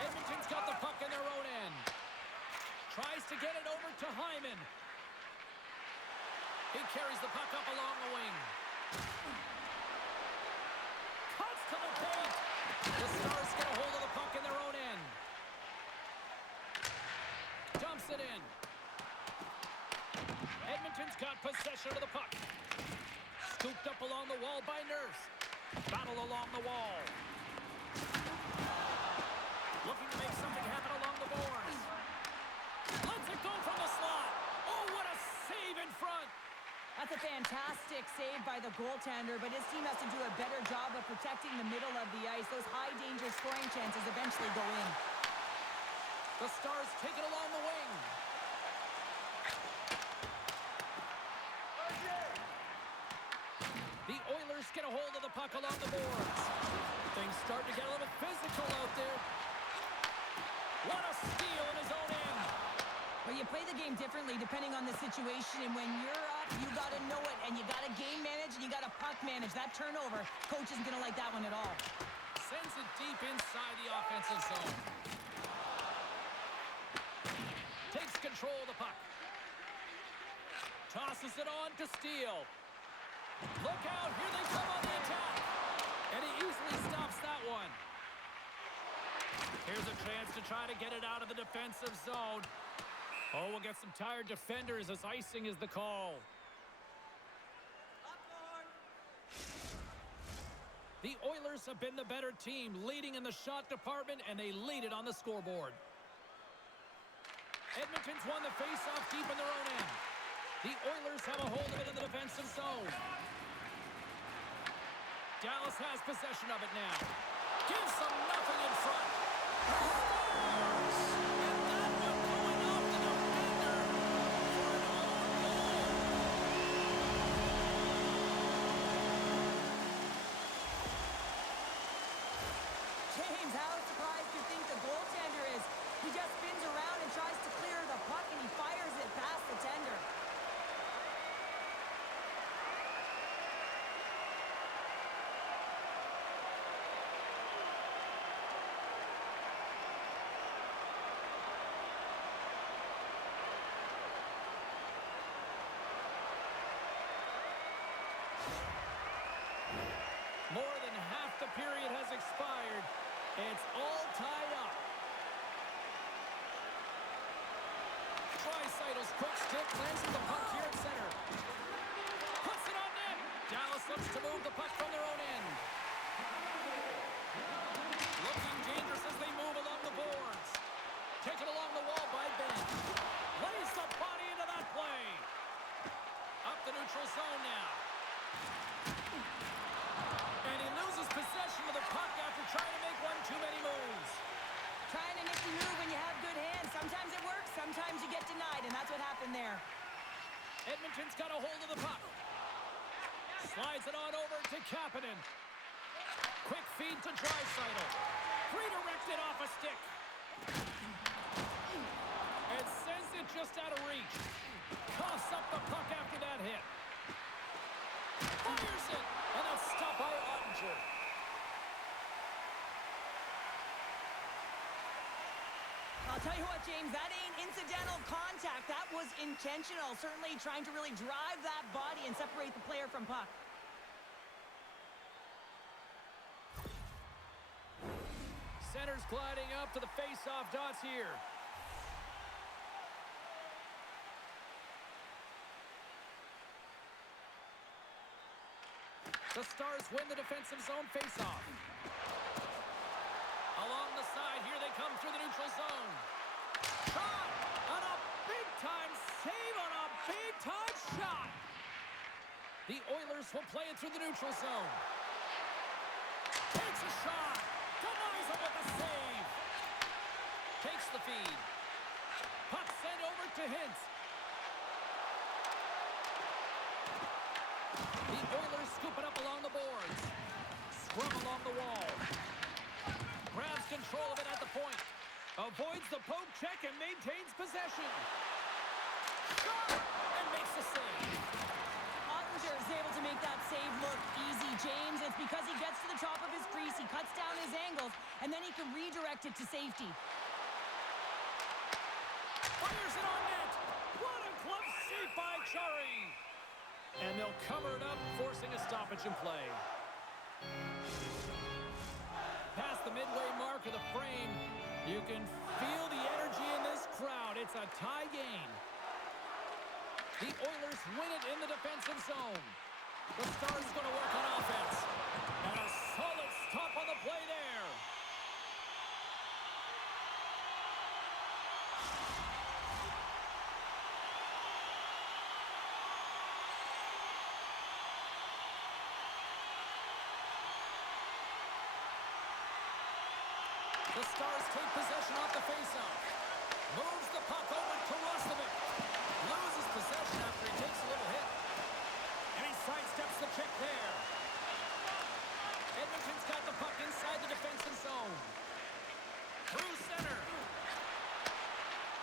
Edmonton's got the puck in their own end. Tries to get it over to Hyman. He carries the puck up along the wing. Cuts to the paint. The Stars get a hold of the puck in their own end. Dumps it in. Edmonton's got possession of the puck. Scooped up along the wall by Nurse. Battle along the wall. Looking to make something happen along the boards. Lets it go from the slot. Oh, what a save in front. That's a fantastic save by the goaltender, but his team has to do a better job of protecting the middle of the ice. Those high-danger scoring chances eventually go in. The Stars take it along the wing. The Oilers get a hold of the puck along the boards. Things start to get a little physical out there. What a steal in his own end. Well, you play the game differently depending on the situation, and when you're up, you got to know it, and you got to game manage, and you got to puck manage. That turnover, coach isn't going to like that one at all. Sends it deep inside the offensive zone. Takes control of the puck. Tosses it on to Steele. Look out, here they come on the attack. And he easily stops that one. Here's a chance to try to get it out of the defensive zone. Oh, we'll get some tired defenders as icing is the call. The Oilers have been the better team, leading in the shot department, and they lead it on the scoreboard. Edmonton's won the face-off deep in their own end. The Oilers have a hold of it in the defensive zone. Dallas has possession of it now. Gives them nothing in front. Scores! And that one going off the defender for an own goal. James, how surprised do you think the goaltender is? He just spins around and tries to clear the puck, and he fires it past the tender. More than half the period has expired. It's all tied up. Draisaitl's quick stick lands the puck here at center. Puts it on net. Dallas looks to move the puck from their own end. Looking dangerous as they move along the boards. Taken along the wall by Ben. Lays the body into that play. Up the neutral zone now. And he loses possession of the puck after trying to make one too many moves. Trying to nifty move when you have good hands. Sometimes it works, sometimes you get denied, and that's what happened there. Edmonton's got a hold of the puck. Slides it on over to Kapanen. Quick feed to Draisaitl. Redirected off a stick. And sends it just out of reach. Coughs up the puck after that hit. Fires it. And that's stopped by Ottinger. I'll tell you what, James, that ain't incidental contact. That was intentional. Certainly trying to really drive that body and separate the player from puck. Center's gliding up to the face-off dots here. The Stars win the defensive zone face-off. Along the side, here they come through the neutral zone. Shot! On a big-time save on a big-time shot! The Oilers will play it through the neutral zone. Takes a shot! Denies him with a save! Takes the feed. Puck sent over to Hintz. The Oilers scoop it up along the boards. Scrum along the wall. Grabs control of it at the point. Avoids the poke check and maintains possession. Shot! And makes the save. Ottinger is able to make that save look easy, James. It's because he gets to the top of his crease, he cuts down his angles, and then he can redirect it to safety. Fires it on net. What a glove save by Chari. And they'll cover it up, forcing a stoppage in play. Past the midway mark of the frame, you can feel the energy in this crowd. It's a tie game. The Oilers win it in the defensive zone. The Stars going to work on offense. And a solid stop on the play there. The Stars take possession off the faceoff. Moves the puck over to Roslovic. Loses possession after he takes a little hit. And he sidesteps the check there. Edmonton's got the puck inside the defensive zone. Through center.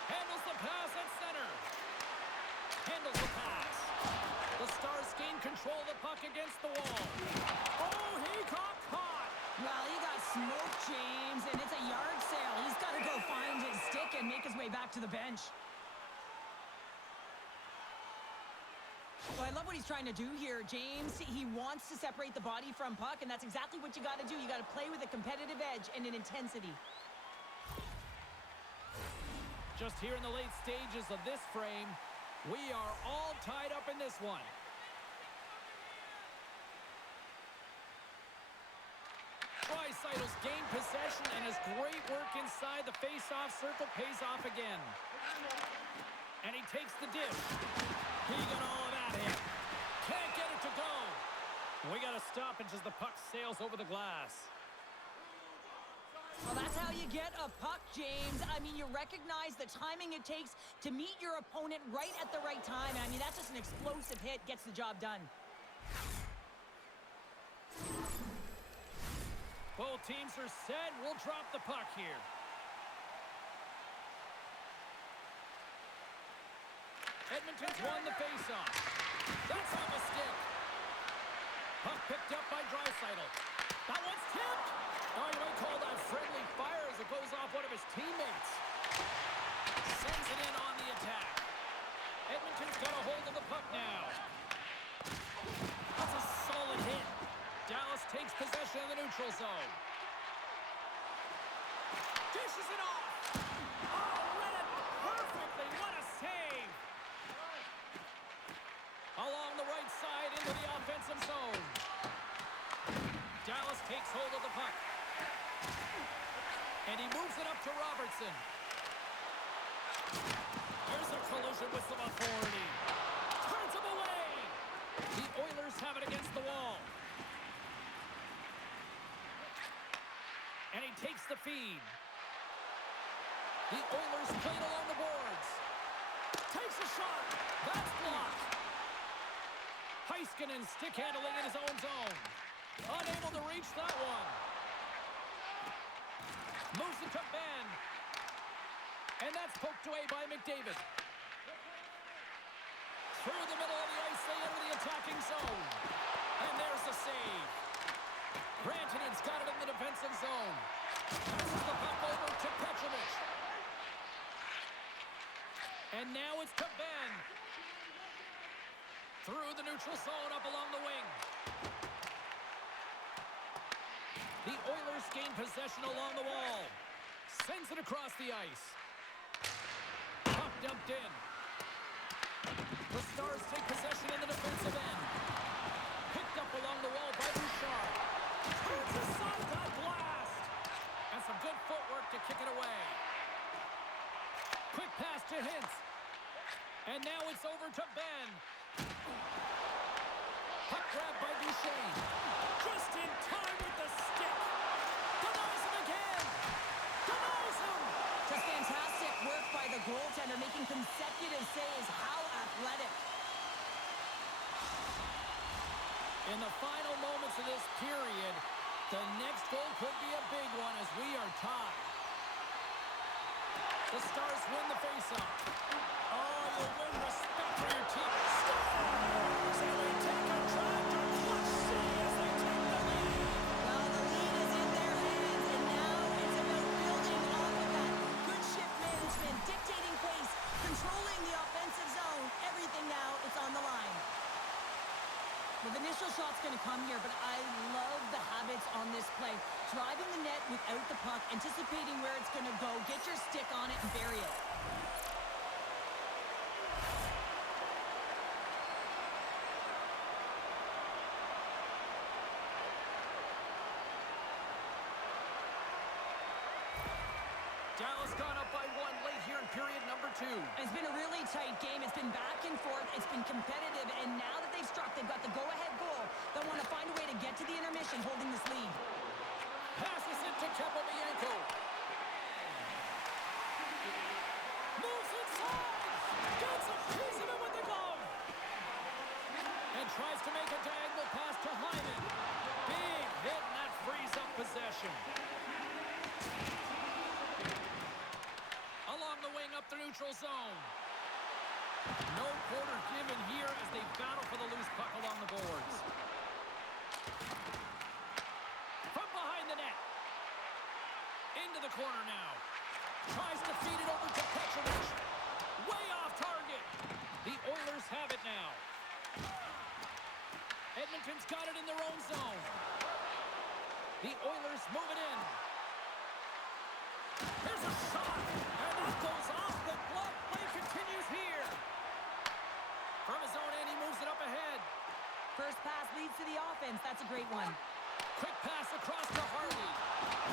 Handles the pass at center. Handles the pass. The Stars gain control of the puck against the wall. Oh, he got caught. Well, he got smoked, James, and it's a yard sale. He's got to go find his stick and make his way back to the bench. Well, I love what he's trying to do here, James. He wants to separate the body from puck, and that's exactly what you got to do. You got to play with a competitive edge and an intensity. Just here in the late stages of this frame, we are all tied up in this one. Draisaitl's gained possession, and his great work inside the face-off circle pays off again. And he takes the dish. He got all of that in. Can't get it to go. We got a stoppage as the puck sails over the glass. Well, that's how you get a puck, James. I mean, you recognize the timing it takes to meet your opponent right at the right time. I mean, that's just an explosive hit, gets the job done. Both teams are set. We'll drop the puck here. Edmonton's won the faceoff. That's on the stick. Puck picked up by Draisaitl. That one's tipped. Oh, you might call that friendly fire as it goes off one of his teammates. Sends it in on the attack. Edmonton's got a hold of the puck now. That's a solid hit. Dallas takes possession of the neutral zone. Dishes it off. Oh, read it perfectly. What a save. Along the right side into the offensive zone. Dallas takes hold of the puck. And he moves it up to Robertson. There's a collision with some authority. Turns him away. The Oilers have it against the wall. And he takes the feed. The Oilers play it along the boards. Takes a shot. That's blocked. Heiskanen stick handling in his own zone. Unable to reach that one. Moves it to Ben. And that's poked away by McDavid. Through the middle of the ice, they enter the attacking zone. And there's the save. Rantanen's got it in the defensive zone. Passes the puck over to Petrovic. And now it's to Ben. Through the neutral zone, up along the wing. The Oilers gain possession along the wall. Sends it across the ice. Puck dumped in. The Stars take possession in the defensive end. Picked up along the wall by Bouchard. Turns aside that blast. And some good footwork to kick it away. Quick pass to Hintz. And now it's over to Ben. Puck grab by Duchesne. Just in time with the stick. Denies him again. Denies him. Just fantastic work by the goaltender, making consecutive saves. How athletic. In the final moments of this period, the next goal could be a big one as we are tied. The Stars win the faceoff. Oh, you win respect for your team. Stars! And they take a tractor clutch C as they take the lead. Well, the lead is in their hands, and now it's about building off of that. Good shift management, dictating pace, controlling the offensive zone. Everything now, it's on the line. The initial shot's going to come here, but I love the habits on this play. Driving the net without the puck, anticipating where it's going to go, get your stick on it and bury it. Dallas got up by one late here in period number 2. It's been a really tight game. It's been back and forth. It's been competitive. And now that they've struck, they've got the go-ahead goal. They'll want to find a way to get to the intermission holding this lead. Passes it to Kepovienko. Moves inside. Gets a piece of it with the glove. And tries to make a diagonal pass to Hyman. Big hit, and that frees up possession. Along the wing up the neutral zone. No quarter given here as they battle for the loose puck along the boards. From behind the net. Into the corner now. Tries to feed it over to Petrovic. Way off target. The Oilers have it now. Edmonton's got it in their own zone. The Oilers move it in. Here's a shot, and that goes off the glove. Play continues here. From his own end, he moves it up ahead. First pass leads to the offense. That's a great one. Quick pass across to Hardy.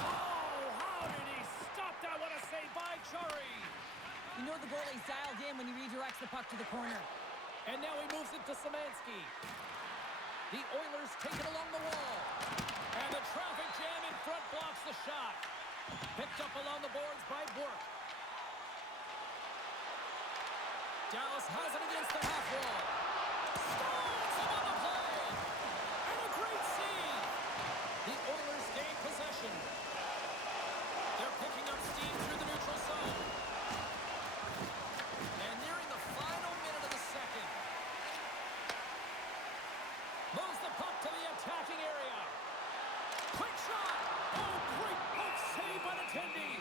Oh, how did he stop that? What a save by Chari. You know the goalie's dialed in when he redirects the puck to the corner. And now he moves it to Szymanski. The Oilers take it along the wall. And the traffic jam in front blocks the shot. Picked up along the boards by Burke. Dallas has it against the half wall. Stones him on the play. And a great save. The Oilers gain possession. They're picking up steam through the neutral zone. And nearing the final minute of the second. Moves the puck to the attacking area. Quick shot. Oh, great poke save by the Tendy.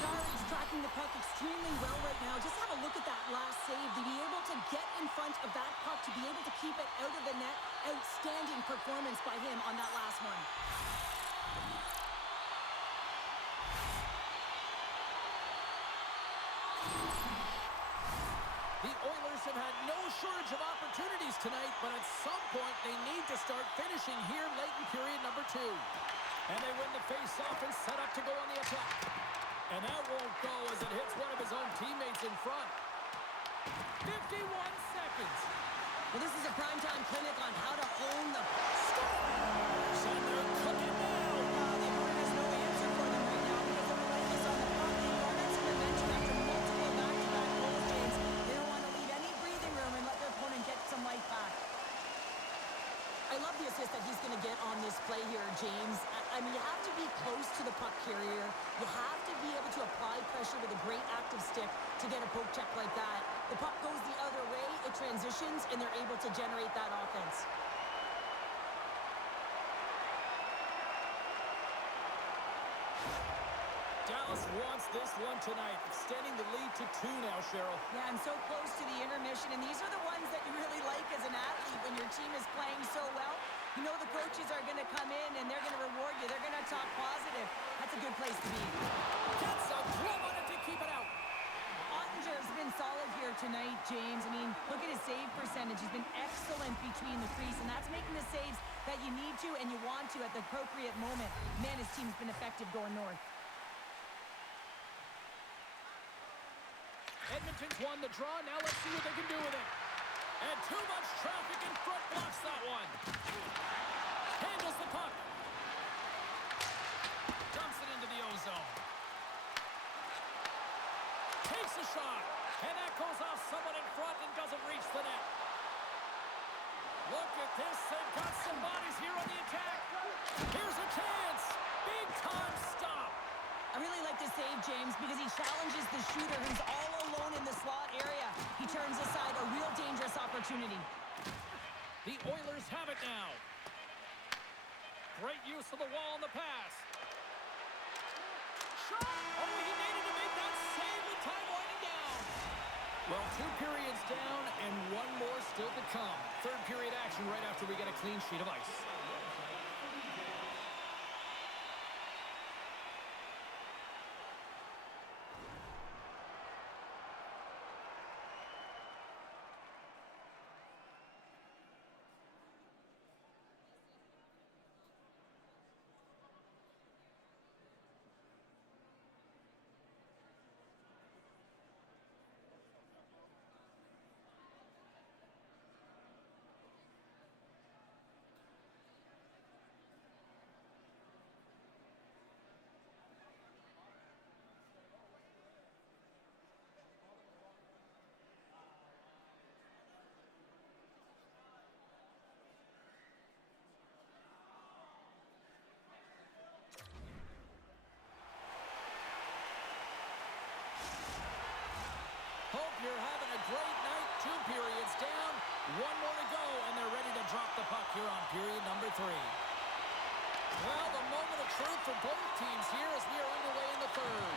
Charlie's tracking the puck extremely well right now. Just have a look at that last save. To be able to get in front of that puck, to be able to keep it out of the net. Outstanding performance by him on that last one. The Oilers have had no shortage of opportunities tonight, but at some point they need to start finishing here late in period number 2. And they win the face-off and set up to go on the attack. And that won't go as it hits one of his own teammates in front. 51 seconds. Well, this is a primetime clinic on how to own the... Scores! And they're cooking now. The opponent has no answer for them right now because they're relentless on the puck. The opponents have mentioned after multiple back-to-back goals, James, they don't want to leave any breathing room and let their opponent get some life back. I love the assist that he's going to get on this play here, James. I mean, you have to be close to the puck carrier. You have to be able to apply pressure with a great active stick to get a poke check like that. The puck goes the other way, it transitions, and they're able to generate that offense. Dallas wants this one tonight, extending the lead to 2 now, Cheryl. Yeah, and so close to the intermission, and these are the ones that you really like as an athlete when your team is playing so well. You know the coaches are going to come in, and they're going to reward you. They're going to talk positive. That's a good place to be. Gets a glove on it to keep it out. Ottinger's been solid here tonight, James. I mean, look at his save percentage. He's been excellent between the crease, and that's making the saves that you need to and you want to at the appropriate moment. Man, his team's been effective going north. Edmonton's won the draw. Now let's see what they can do with it. And too much traffic in front blocks that one. Handles the puck. Dumps it into the ozone. Takes a shot. And that goes off someone in front and doesn't reach the net. Look at this. They've got some bodies here on the attack. Here's a chance. Big time stop. I really like this save, James, because he challenges the shooter who's all alone in the slot area. He turns aside a real dangerous opportunity. The Oilers have it now. Great use of the wall on the pass. Shot! Oh, he needed to make that save with time winding down. Well, 2 periods down and 1 more still to come. Third period action right after we get a clean sheet of ice. Hope you're having a great night. 2 periods down, 1 more to go, and they're ready to drop the puck here on period number 3. Well, the moment of truth for both teams here as we are underway in the third.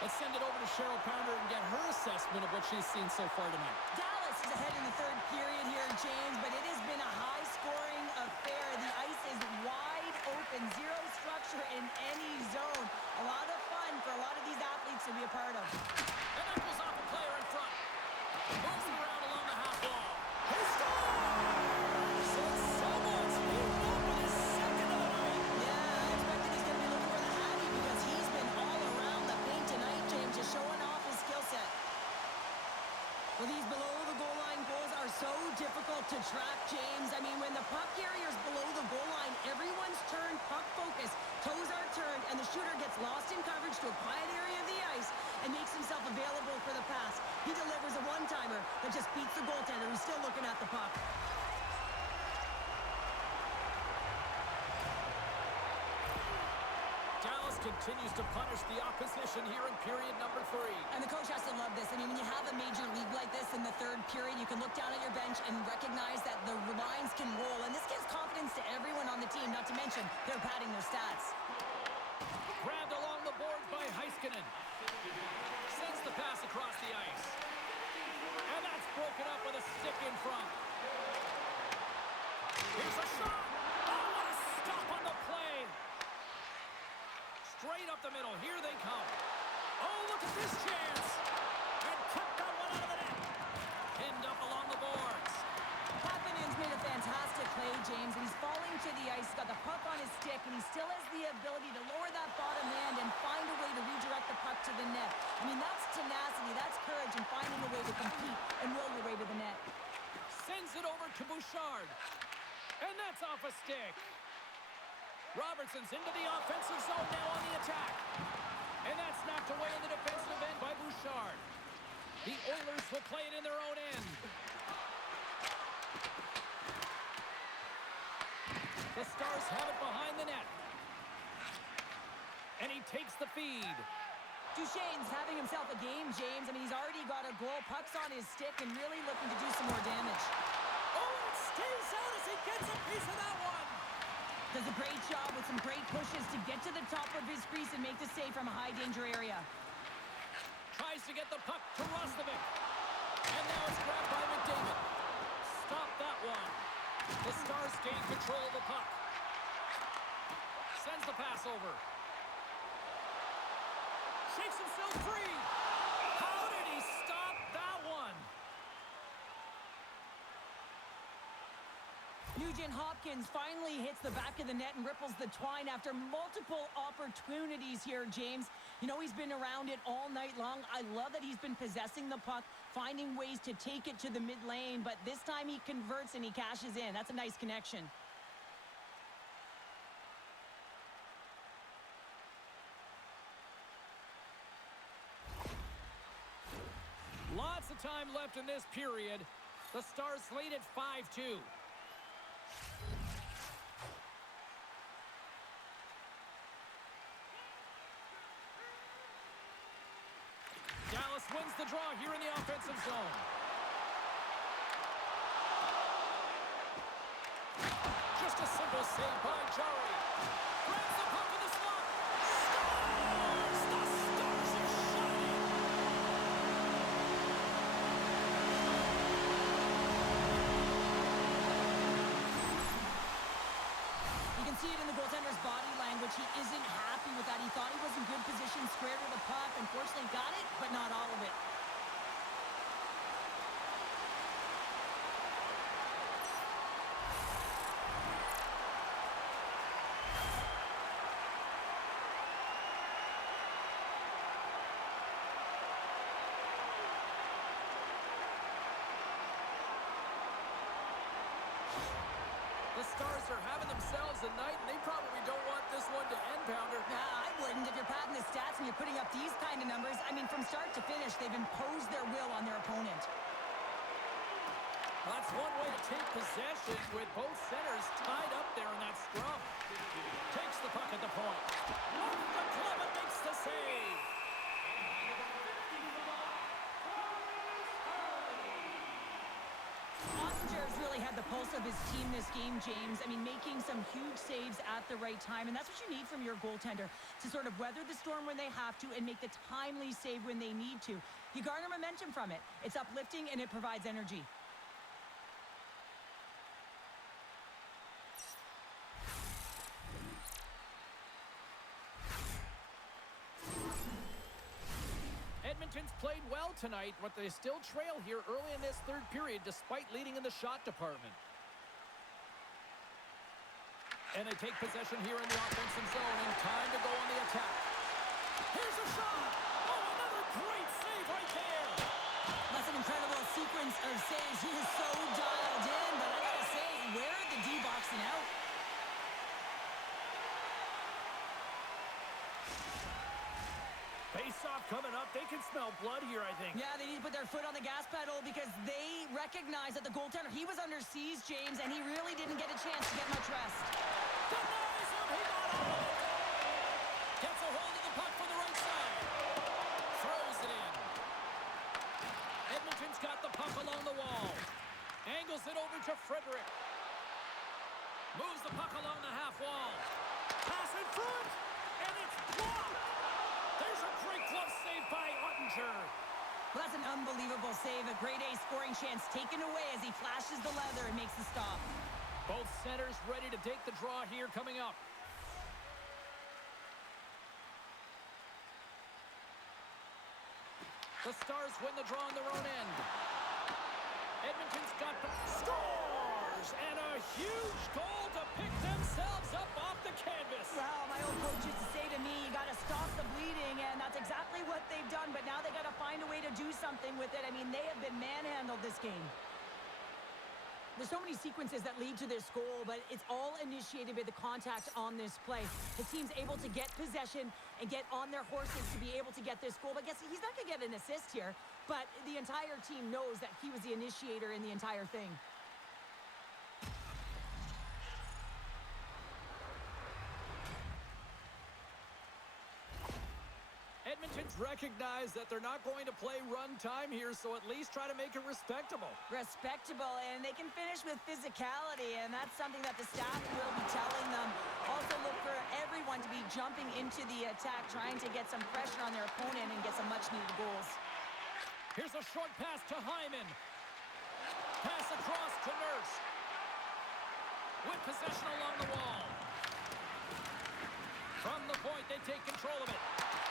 Let's send it over to Cheryl Pounder and get her assessment of what she's seen so far tonight. Dallas is ahead in the third period here, James, but it has been a high-scoring affair. The ice is wide open, zero structure in any zone. A lot of fun for a lot of these athletes to be a part of. And that goes off a player in front. Moves it around along the half wall. He scores! So someone's moved up with his second of the night. Yeah, I expected he's going to be looking for the Hattie because he's been all around the paint tonight, James, just showing off his skill set. Well, these below-the-goal line goals are so difficult to track, James. I mean, when the puck carrier's below the goal line, everyone's turned puck focus, toes are turned, and the shooter gets lost in coverage to a quiet area of the ice and makes himself available for the pass. He delivers a one-timer that just beats the goaltender who's still looking at the puck. Dallas continues to punish the opposition here in period number 3. And the coach has to love this. I mean, when you have a major league like this in the third period, you can look down at your bench and recognize that the lines can roll. And this gives confidence to everyone on the team, not to mention they're padding their stats. Grabbed along the boards by Heiskanen. Sends the pass across the ice. And that's broken up with a stick in front. Here's a shot. Oh, what a stop on the play. Straight up the middle. Here they come. Oh, look at this chance. And kept that one out of the net. Pinned up along the boards. Papanen's made a fantastic play, James, and he's falling to the ice. He's got the puck on his stick, and he still has the ability to lower that bottom hand and find a way to redirect the puck to the net. I mean, that's tenacity, that's courage, and finding a way to compete and will your way to the net. Sends it over to Bouchard. And that's off a stick. Robertson's into the offensive zone now on the attack. And that's knocked away in the defensive end by Bouchard. The Oilers will play it in their own end. The Stars have it behind the net. And he takes the feed. Duchesne's having himself a game, James. I mean, he's already got a goal. Puck's on his stick and really looking to do some more damage. Oh, it stays out as he gets a piece of that one. Does a great job with some great pushes to get to the top of his crease and make the save from a high-danger area. Tries to get the puck to Rostovic. And now it's grabbed by McDavid. Stop that one. The Stars gain control of the puck. Sends the pass over. Shakes himself free. How did he stop that one? Nugent Hopkins finally hits the back of the net and ripples the twine after multiple opportunities here, James. You know, he's been around it all night long. I love that he's been possessing the puck, finding ways to take it to the mid lane, but this time he converts and he cashes in. That's a nice connection. Lots of time left in this period. The Stars lead at 5-2. Dallas wins the draw here in the offensive zone. Just a simple save by Jari. Grabs the puck in the slot. Stars! The Stars are shining! You can see it in the goaltender's body language. He isn't happy with that. He thought he was in good position, square to the puck. Unfortunately, got it, but not all of it. The Stars are having themselves a night, and they probably don't want this one to end, Pounder. Nah, I wouldn't. If you're padding the stats and you're putting up these kind of numbers, I mean, from start to finish, they've imposed their will on their opponent. That's one way to take possession with both centers tied up there in that scrum. Takes the puck at the point. Off the glove and makes the save. Ottinger's really had the pulse of his team this game, James. I mean, making some huge saves at the right time, and that's what you need from your goaltender, to sort of weather the storm when they have to and make the timely save when they need to. You garner momentum from it. It's uplifting and it provides energy. Edmonton's played well tonight, but they still trail here early in this third period despite leading in the shot department. And they take possession here in the offensive zone, and time to go on the attack. Here's a shot! Oh, another great save right there! That's an incredible sequence of saves. He is so dialed in, but I gotta say, where are the D-boxing out? Face-off coming up. They can smell blood here, I think. Yeah, they need to put their foot on the gas pedal because they recognize that the goaltender, he was under siege, James, and he really didn't get a chance to get much rest. Denies him. He got all of it. Gets a hold of the puck from the right side. Throws it in. Edmonton's got the puck along the wall. Angles it over to Frederick. Moves the puck along the half wall. Pass in front. And it's blocked. There's a great glove save by Ottinger. Well, that's an unbelievable save. A grade A scoring chance taken away as he flashes the leather and makes the stop. Both centers ready to take the draw here coming up. The Stars win the draw on their own end. Edmonton's got the scores! And a huge goal to pick themselves up off the canvas. Well, my old coach used to say to me, you got to stop the bleeding, and that's exactly what they've done, but now they got to find a way to do something with it. I mean, they have been manhandled this game. There's so many sequences that lead to this goal, but it's all initiated by the contact on this play. The team's able to get possession and get on their horses to be able to get this goal. But guess he's not going to get an assist here, but the entire team knows that he was the initiator in the entire thing. recognize that they're not going to play run time here, so at least try to make it respectable. Respectable, and they can finish with physicality, and that's something that the staff will be telling them. Also look for everyone to be jumping into the attack, trying to get some pressure on their opponent and get some much-needed goals. Here's a short pass to Hyman. Pass across to Nurse. With possession along the wall. From the point, they take control of it.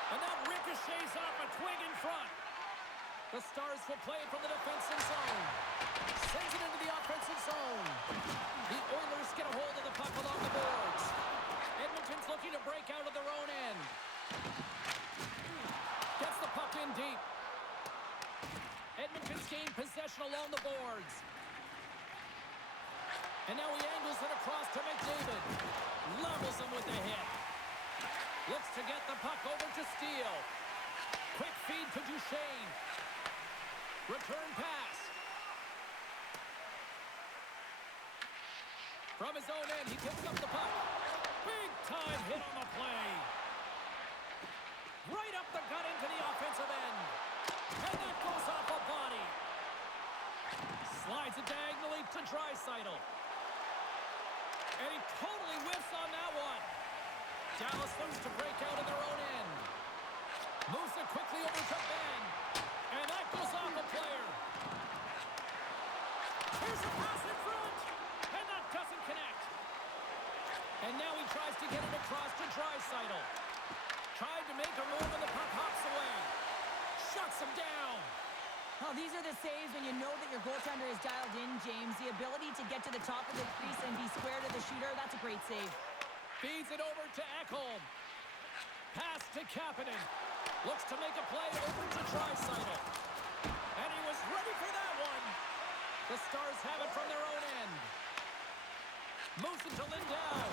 And that ricochets off a twig in front. The Stars will play it from the defensive zone. Sends it into the offensive zone. The Oilers get a hold of the puck along the boards. Edmonton's looking to break out of their own end. Gets the puck in deep. Edmonton's gained possession along the boards. And now he angles it across to McDavid. Levels him with the hit. Looks to get the puck over to Steele. Quick feed to Duchesne. Return pass. From his own end, he picks up the puck. Big time hit on the play. Right up the gut into the offensive end. And that goes off a body. Slides it diagonally to Draisaitl. And he totally whiffs on that one. Dallas looks to break out in their own end. Moves it quickly over to Ben. And that goes off a player. Here's a pass in front. And that doesn't connect. And now he tries to get it across to Draisaitl. Tried to make a move and the puck hops away. Shuts him down. Oh, these are the saves when you know that your goaltender is dialed in, James. The ability to get to the top of the crease and be square to the shooter, that's a great save. Feeds it over to Ekholm. Pass to Kapanen. Looks to make a play over to Draisaitl. And he was ready for that one. The Stars have it from their own end. Moves it to Lindell.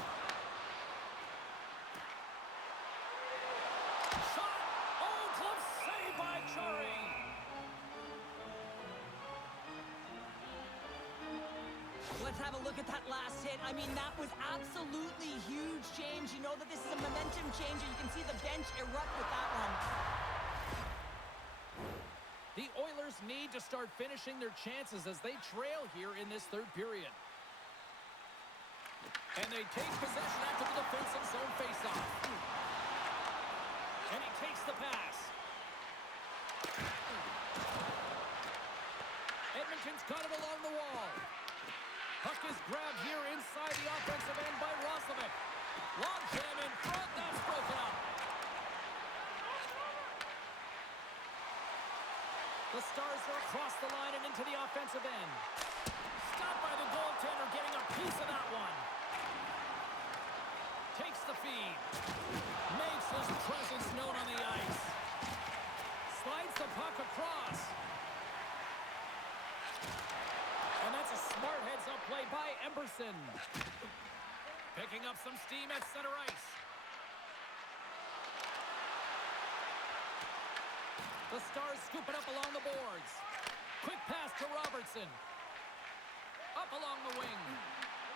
Shot! Oh, glove save by Chari. Let's have a look at that last hit. I mean, that was absolutely huge, James. You know that this is a momentum changer. You can see the bench erupt with that one. The Oilers need to start finishing their chances as they trail here in this third period. And they take possession after the defensive zone faceoff. And he takes the pass. Edmonton's got it along the wall. Puck is grabbed here inside the offensive end by Roslovic. Long jam in front, that's broken up. The Stars are across the line and into the offensive end. Stopped by the goaltender, getting a piece of that one. Takes the feed. Makes his presence known on the ice. Slides the puck across. And that's a smart heads-up play by Emberson. Picking up some steam at center ice. The Stars scoop it up along the boards. Quick pass to Robertson. Up along the wing.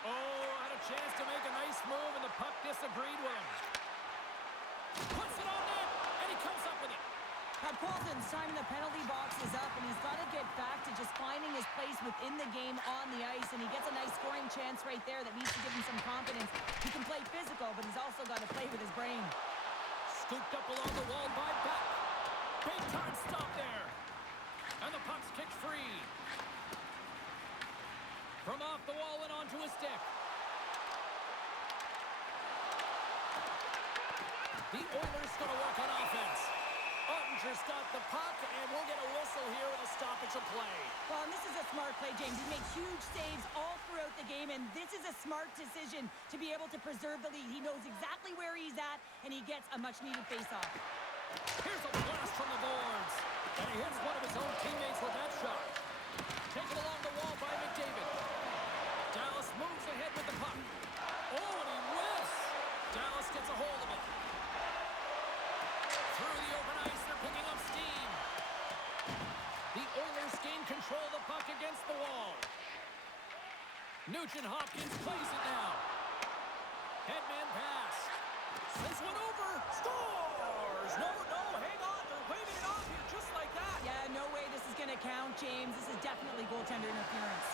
Oh, had a chance to make a nice move, and the puck disagreed with him. Puts it on net, and he comes up with it. Colton's time in the penalty box is up, and he's got to get back to just finding his place within the game on the ice, and he gets a nice scoring chance right there that needs to give him some confidence. He can play physical, but he's also got to play with his brain. Scooped up along the wall by Beck. Big time stop there. And the puck's kicked free. From off the wall and onto his stick. The Oilers going to work on offense. Ottinger's got the puck, and we'll get a whistle here with a stoppage of play. Well, and this is a smart play, James. He makes huge saves all throughout the game, and this is a smart decision to be able to preserve the lead. He knows exactly where he's at, and he gets a much-needed face-off. Here's a blast from the boards. And he hits one of his own teammates with that shot. Taken along the wall by McDavid. Dallas moves ahead with the puck. Oh, and he whiffs. Dallas gets a hold of it. Through the open ice, they're picking up steam. The Oilers gain control of the puck against the wall. Nugent Hopkins plays it now. Headman pass. This one over. Scores! No, hang on. They're waving it off here just like that. Yeah, no way this is going to count, James. This is definitely goaltender interference.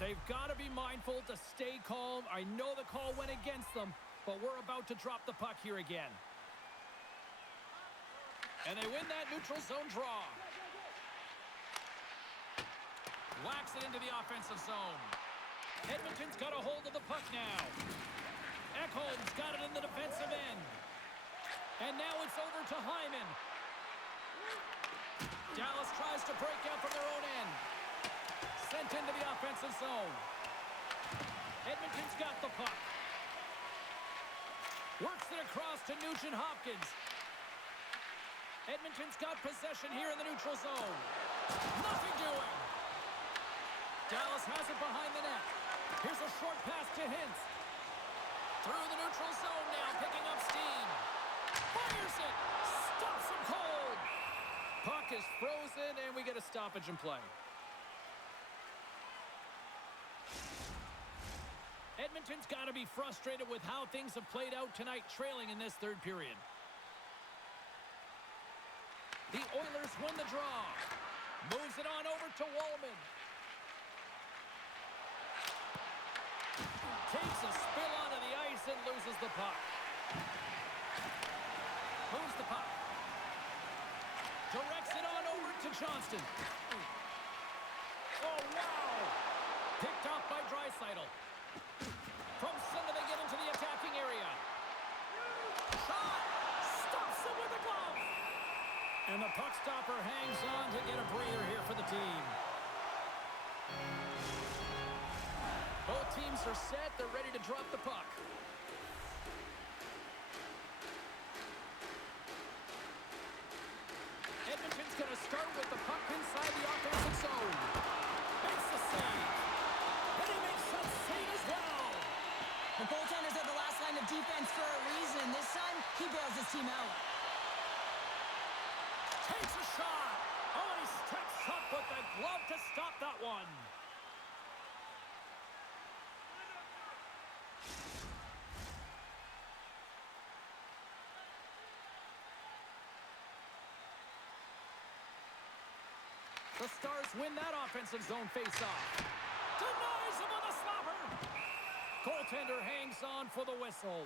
They've got to be mindful to stay calm. I know the call went against them, but we're about to drop the puck here again. And they win that neutral zone draw. Whacks it into the offensive zone. Edmonton's got a hold of the puck now. Ekholm's got it in the defensive end. And now it's over to Hyman. Dallas tries to break out from their own end. Sent into the offensive zone. Edmonton's got the puck. Works it across to Nugent-Hopkins. Edmonton's got possession here in the neutral zone. Nothing doing. Dallas has it behind the net. Here's a short pass to Hintz. Through the neutral zone now, picking up steam. Fires it. Stops him cold. Puck is frozen, and we get a stoppage in play. Edmonton's got to be frustrated with how things have played out tonight, trailing in this third period. The Oilers win the draw. Moves it on over to Wallman. Takes a spill onto the ice and loses the puck. Moves the puck. Directs it on over to Johnston. Oh, wow! Picked off by Draisaitl. From center, they get into the attacking area. Shot! Stops him with a glove! And the puck stopper hangs on to get a breather here for the team. Both teams are set. They're ready to drop the puck. Edmonton's going to start with the puck inside the offensive zone. Makes the save. And he makes that save as well. The goaltenders are the last line of defense for a reason. This time, he bails his team out. Takes a shot. Oh, he steps up with the glove to stop that one. The Stars win that offensive zone face-off. Denies him with a slapper. Goaltender hangs on for the whistle.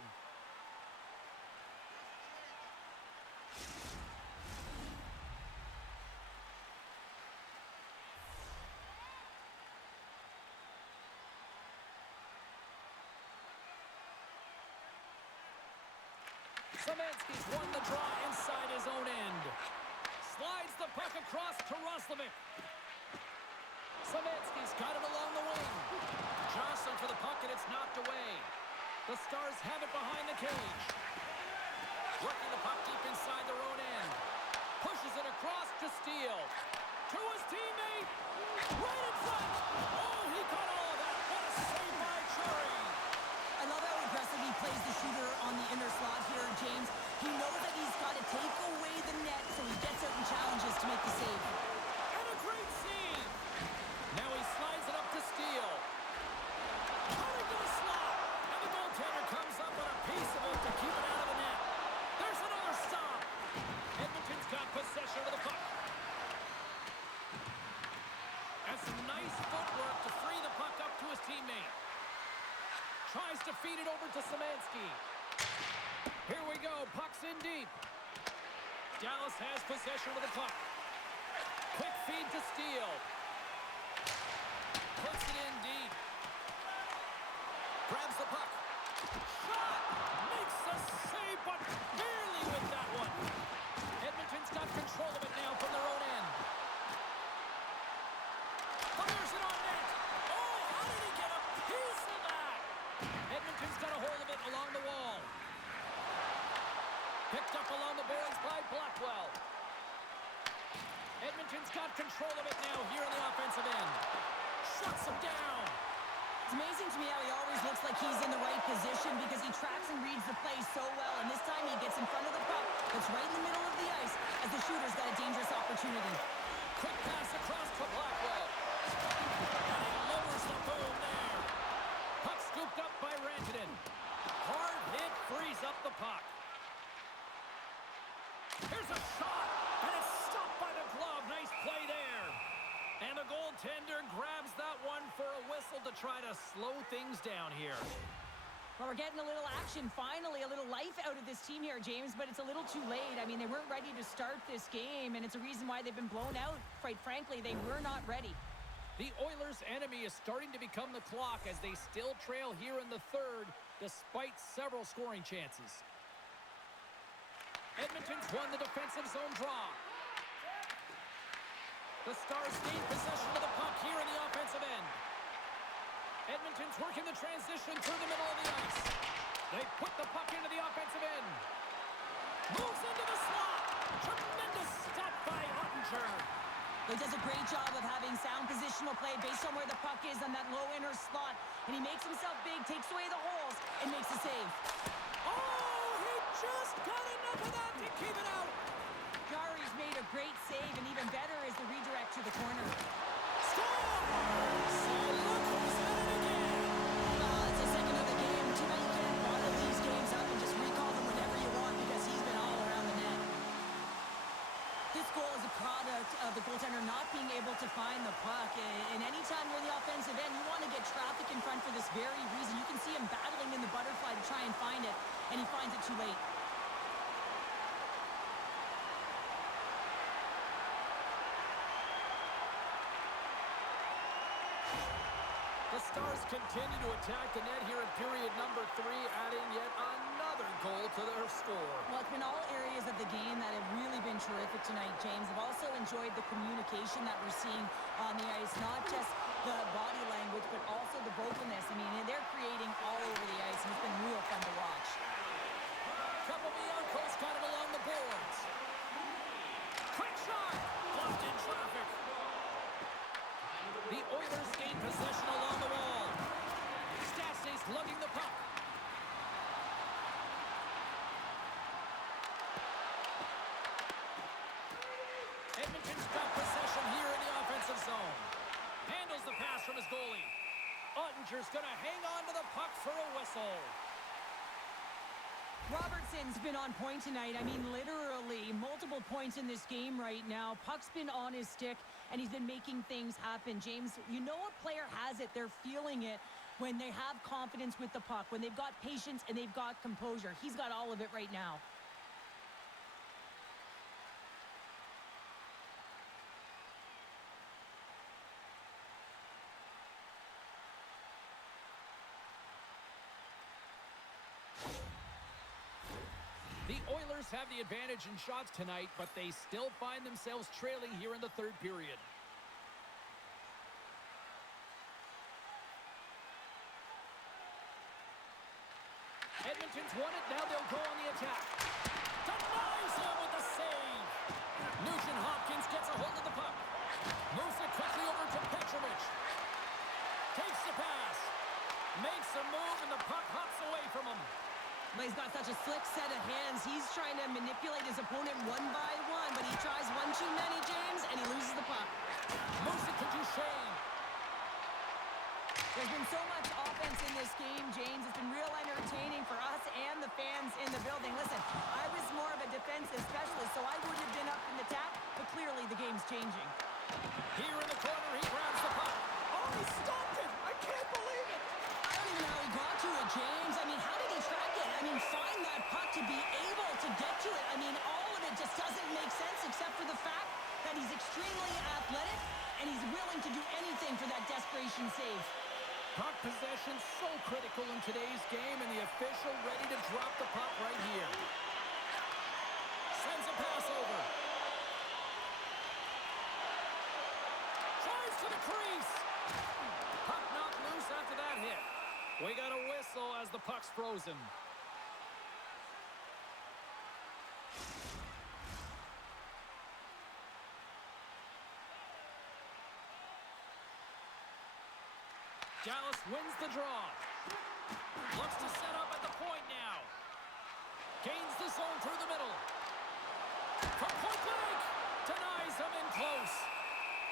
Szymanski's won the draw inside his own end. Slides the puck across to Roslovic. Szymanski's got it along the wing. Jostling for the puck, and it's knocked away. The Stars have it behind the cage. Working the puck deep inside their own end. Pushes it across to Steele. To his teammate. Right in front. Oh, he caught all of that. What a save by Churi. I love how aggressive he plays the shooter on the inner slot here, James. He knows that he's got to take away the net, so he gets out and challenges to make the save. And a great save. Now he slides it up to Steele. Cutting to the slot. And the goaltender comes up with a piece of it to keep it out of the net. There's another stop. Edmonton's got possession of the puck. And some nice footwork to free the puck up to his teammate. Tries to feed it over to Szymanski. Here we go. Puck's in deep. Dallas has possession of the puck. Quick feed to Steele. Puts it in deep. Grabs the puck. Shot! Makes the save, but barely with that one. Edmonton's got control of it now from their own end. Fires it on net. Oh, how did he get a piece of that? Edmonton's got a hold of it along the wall. Picked up along the boards by Blackwell. Edmonton's got control of it now here in the offensive end. Shuts him down. It's amazing to me how he always looks like he's in the right position because he tracks and reads the play so well. And this time he gets in front of the puck that's right in the middle of the ice as the shooter's got a dangerous opportunity. Quick pass across to Blackwell. And he lowers the boom there. Puck scooped up by Rantanen. Hard hit frees up the puck. Here's a shot, and it's stopped by the glove. Nice play there. And the goaltender grabs that one for a whistle to try to slow things down here. Well, we're getting a little action, finally, a little life out of this team here, James, but it's a little too late. I mean, they weren't ready to start this game, and it's a reason why they've been blown out. Quite frankly, they were not ready. The Oilers' enemy is starting to become the clock as they still trail here in the third, despite several scoring chances. Edmonton's won the defensive zone draw. The Stars gain possession of the puck here in the offensive end. Edmonton's working the transition through the middle of the ice. They put the puck into the offensive end. Moves into the slot. Tremendous stop by Ottinger. He does a great job of having sound positional play based on where the puck is on that low inner slot. And he makes himself big, takes away the holes, and makes a save. Oh, he just got enough of that to keep it out. Jari's made a great save, and even better is the redirect to the corner. Scores! So look who's at it again. It's the second of the game. Too bad you can't bottle these games up and just recall them whenever you want because he's been all around the net. This goal is a product of the goaltender not being able to find the puck. And anytime you're in the offensive end, you want to get traffic in front for this very reason. You can see him battling in the butterfly to try and find it, and he finds it too late. The Stars continue to attack the net here in period number 3, adding yet another goal to their score. Well, it's been all areas of the game that have really been terrific tonight, James. I've also enjoyed the communication that we're seeing on the ice, not just the body language, but also the vocalness. I mean, they're creating all over the ice, and it's been real fun to watch. Capobianco's got it along the boards. Quick shot! Blocked in traffic. The Oilers gain possession along the wall. Stastny's lugging the puck. Edmonton's got possession here in the offensive zone. Handles the pass from his goalie. Ottinger's going to hang on to the puck for a whistle. Robertson's been on point tonight. I mean, literally, multiple points in this game right now. Puck's been on his stick, and he's been making things happen. James, you know a player has it. They're feeling it when they have confidence with the puck, when they've got patience and they've got composure. He's got all of it right now. The Oilers have the advantage in shots tonight, but they still find themselves trailing here in the third period. Edmonton's won it, now they'll go on the attack. Denies him with the save. Nugent Hopkins gets a hold of the puck. Moves it quickly over to Petrovic. Takes the pass. Makes a move, and the puck hops away from him. But he's got such a slick set of hands. He's trying to manipulate his opponent one by one, but he tries one too many, James, and he loses the puck. Moves it to Duchesne. There's been so much offense in this game, James. It's been real entertaining for us and the fans in the building. Listen, I was more of a defensive specialist, so I would have been up in the attack, but clearly the game's changing. Here in the corner, he grabs the puck. Oh, he stopped it! I can't believe it! I don't even know how he got to it, James. I mean, how did he track it? I mean, find that puck to be able to get to it. I mean, all of it just doesn't make sense except for the fact that he's extremely athletic and he's willing to do anything for that desperation save. Puck possession so critical in today's game, and the official ready to drop the puck right here. Sends a pass over. Drives to the crease. Puck knocked loose after that hit. We got a whistle as the puck's frozen. Dallas wins the draw. Looks to set up at the point now. Gains the zone through the middle. From point blank. Denies him in close.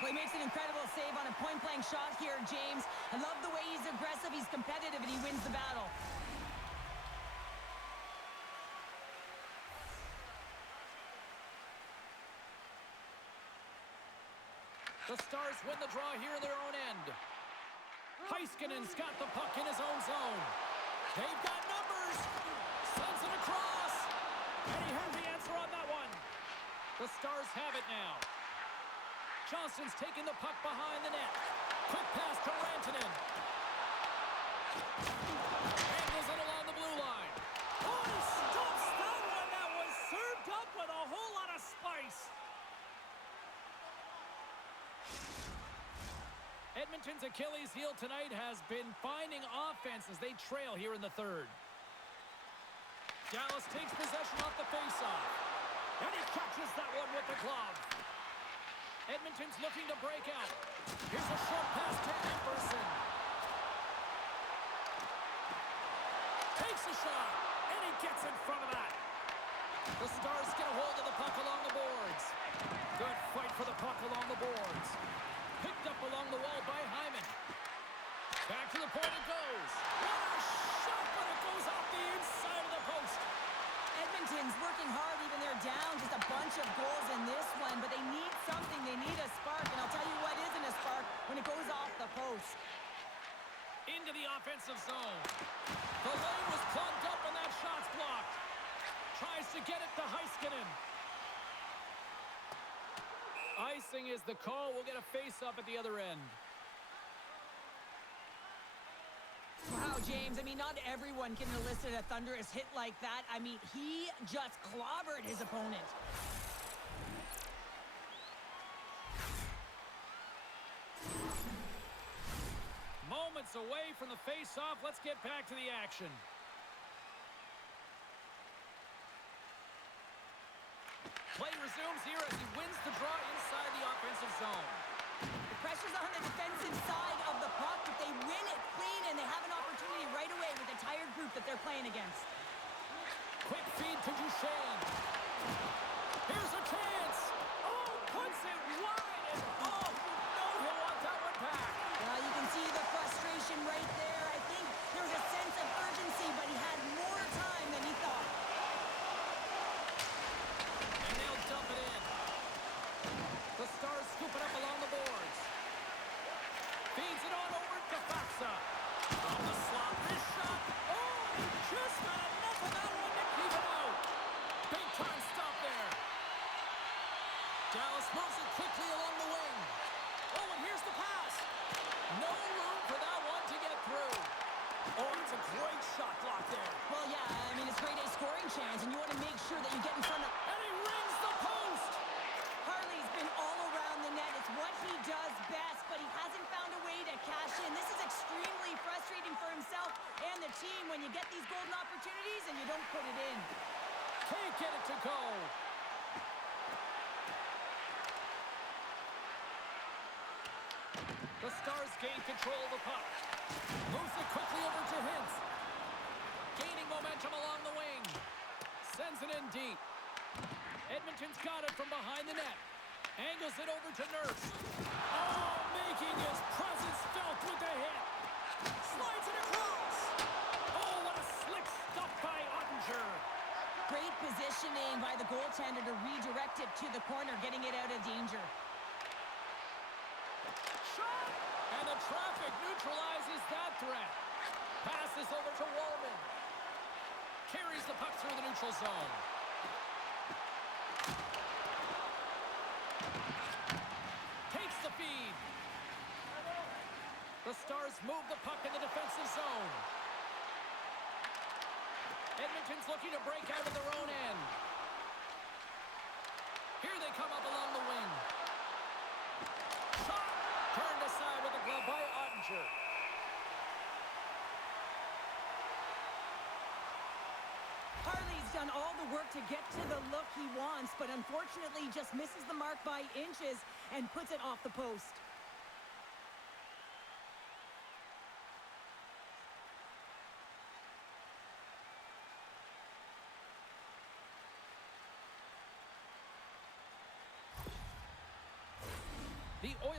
Well, he makes an incredible save on a point-blank shot here, James. I love the way he's aggressive, he's competitive, and he wins the battle. The Stars win the draw here in their own end. Heiskanen's got the puck in his own zone. They've got numbers. Sends it across. And he has the answer on that one. The Stars have it now. Johnson's taking the puck behind the net. Quick pass to Rantanen. Angles it along the blue line. Oh, he stops that one. That was served up with a whole lot of spice. Edmonton's Achilles heel tonight has been finding offense as they trail here in the third. Dallas takes possession off the faceoff. And he catches that one with the glove. Edmonton's looking to break out. Here's a short pass to Anderson. Takes a shot, and he gets in front of that. The Stars get a hold of the puck along the boards. Good fight for the puck along the boards. Picked up along the wall by Hyman. Back to the point it goes. What a shot, but it goes off the inside of the post. Edmonton's working hard, even they're down just a bunch of goals in this one, but they need something. They need a spark, and I'll tell you what isn't a spark when it goes off the post. Into the offensive zone. The lane was plugged up, and that shot's blocked. Tries to get it to Heiskanen. Icing is the call. We'll get a face-off at the other end. Wow, James, I mean, not everyone can elicit a thunderous hit like that. I mean, he just clobbered his opponent. Moments away from the face-off. Let's get back to the action. Play resumes here as he wins the draw inside the offensive zone. The pressure's on the defensive side of the puck, but they win it clean, and they have an opportunity right away with the tired group that they're playing against. Quick feed to Duchesne. Here's a chance. Oh, puts it wide, and oh, he'll want that one back. You can see the frustration right there. I think there was a sense of urgency, but he had more time than he thought. And they'll dump it in. The Stars scoop it up along the boards. Feeds it on over to Faksa. From the slot, this shot. Oh, he just got enough of that one to keep it out. Big time stop there. Dallas moves it quickly along the wing. Oh, and here's the pass. No room for that one to get through. Oh, it's a great shot block there. Well, yeah, I mean, it's grade A scoring chance, and you want to make sure that you get in front of... And he rings the post. Harley's been all around the net. It's what he does best, but he hasn't found a way to cash in. This is extremely frustrating for himself and the team when you get these golden opportunities and you don't put it in. Can't get it to go. The Stars gain control of the puck. Moves it quickly over to Hintz. Gaining momentum along the wing. Sends it in deep. Edmonton's got it from behind the net. Angles it over to Nurse. Oh, making his presence felt with the hit. Slides it across. Oh, what a slick stuff by Ottinger. Great positioning by the goaltender to redirect it to the corner, getting it out of danger. Shot! And the traffic neutralizes that threat. Passes over to Wallman. Carries the puck through the neutral zone. Takes the feed. The Stars move the puck in the defensive zone. Edmonton's looking to break out of their own end. Here they come up along the wing. Shot! Turned aside with a glove by Ottinger. Harley's done all the work to get to the look he wants, but unfortunately just misses the mark by inches and puts it off the post.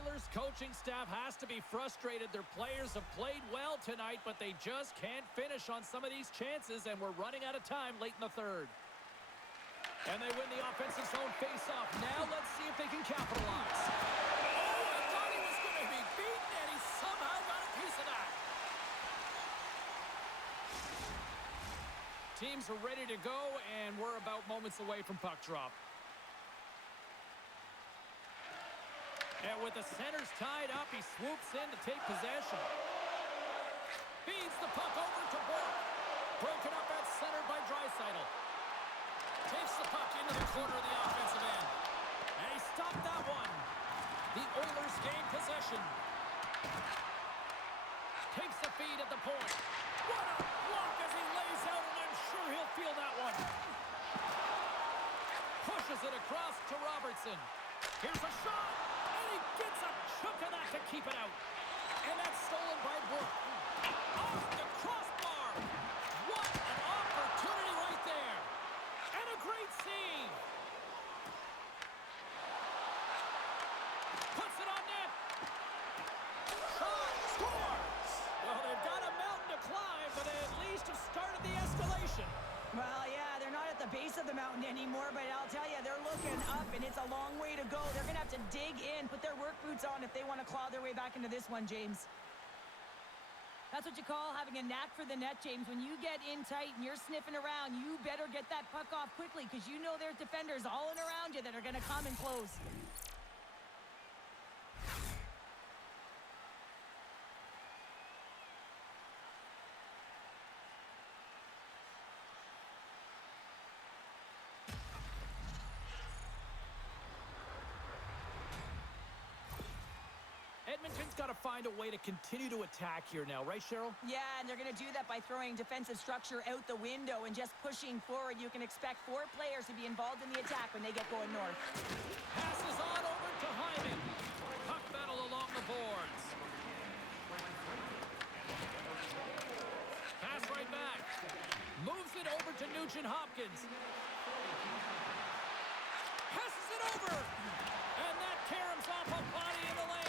Oilers coaching staff has to be frustrated. Their players have played well tonight, but they just can't finish on some of these chances, and we're running out of time late in the third. And they win the offensive zone face-off. Now let's see if they can capitalize. Oh, I thought he was going to be beaten, and he somehow got a piece of that. Teams are ready to go, and we're about moments away from puck drop. And with the centers tied up, he swoops in to take possession. Feeds the puck over to Bork. Broken up at center by Draisaitl. Takes the puck into the corner of the offensive end. And he stopped that one. The Oilers gain possession. Takes the feed at the point. What a block as he lays out, and I'm sure he'll feel that one. Pushes it across to Robertson. Here's a shot. He gets a chunk of that to keep it out. And that's stolen by Bork. Off the crossbar. What an opportunity right there. And a great save. Puts it on net. Shot. Scores. Well, they've got a mountain to climb, but they at least have started the escalation. Well, yeah, they're not at the base of the mountain anymore, but I'll tell you, they're looking up, and it's a long way to go. They're going to have to dig in, put their work boots on if they want to claw their way back into this one, James. That's what you call having a knack for the net, James. When you get in tight and you're sniffing around, you better get that puck off quickly because you know there's defenders all in around you that are going to come and close. Edmonton's got to find a way to continue to attack here now, right, Cheryl? Yeah, and they're going to do that by throwing defensive structure out the window and just pushing forward. You can expect 4 players to be involved in the attack when they get going north. Passes on over to Hyman. Puck battle along the boards. Pass right back. Moves it over to Nugent-Hopkins. Passes it over. And that caroms off a body in the lane.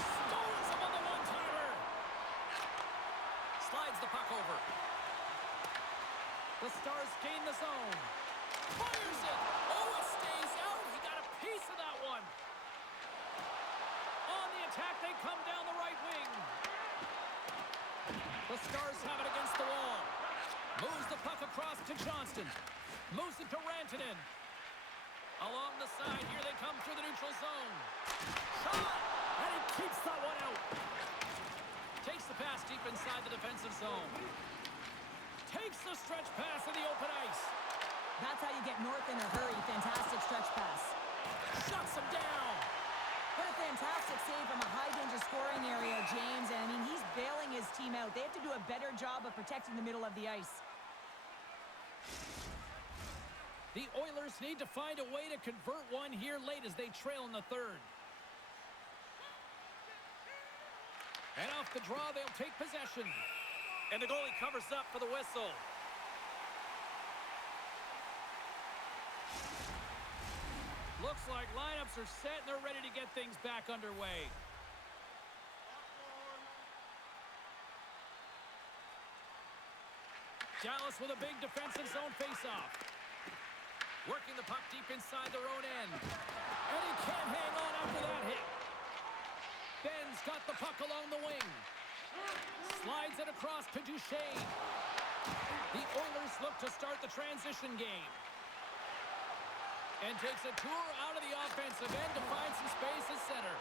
Stones him on the one-timer. Slides the puck over. The Stars gain the zone. Fires it. Oh, it stays out. He got a piece of that one. On the attack, they come down the right wing. The Stars have it against the wall. Moves the puck across to Johnston. Moves it to Rantanen. Along the side, here they come through the neutral zone. Shot! And he keeps that one out. Takes the pass deep inside the defensive zone. Takes the stretch pass in the open ice. That's how you get north in a hurry. Fantastic stretch pass. Shuts him down. What a fantastic save from a high-danger scoring area, James. And, I mean, he's bailing his team out. They have to do a better job of protecting the middle of the ice. The Oilers need to find a way to convert one here late as they trail in the third. And off the draw, they'll take possession. And the goalie covers up for the whistle. Looks like lineups are set and they're ready to get things back underway. Dallas with a big defensive zone face-off. Working the puck deep inside their own end. And he can't hang on after that hit. Ben's got the puck along the wing. Slides it across to Duchesne. The Oilers look to start the transition game. And takes a tour out of the offensive end to find some space at center.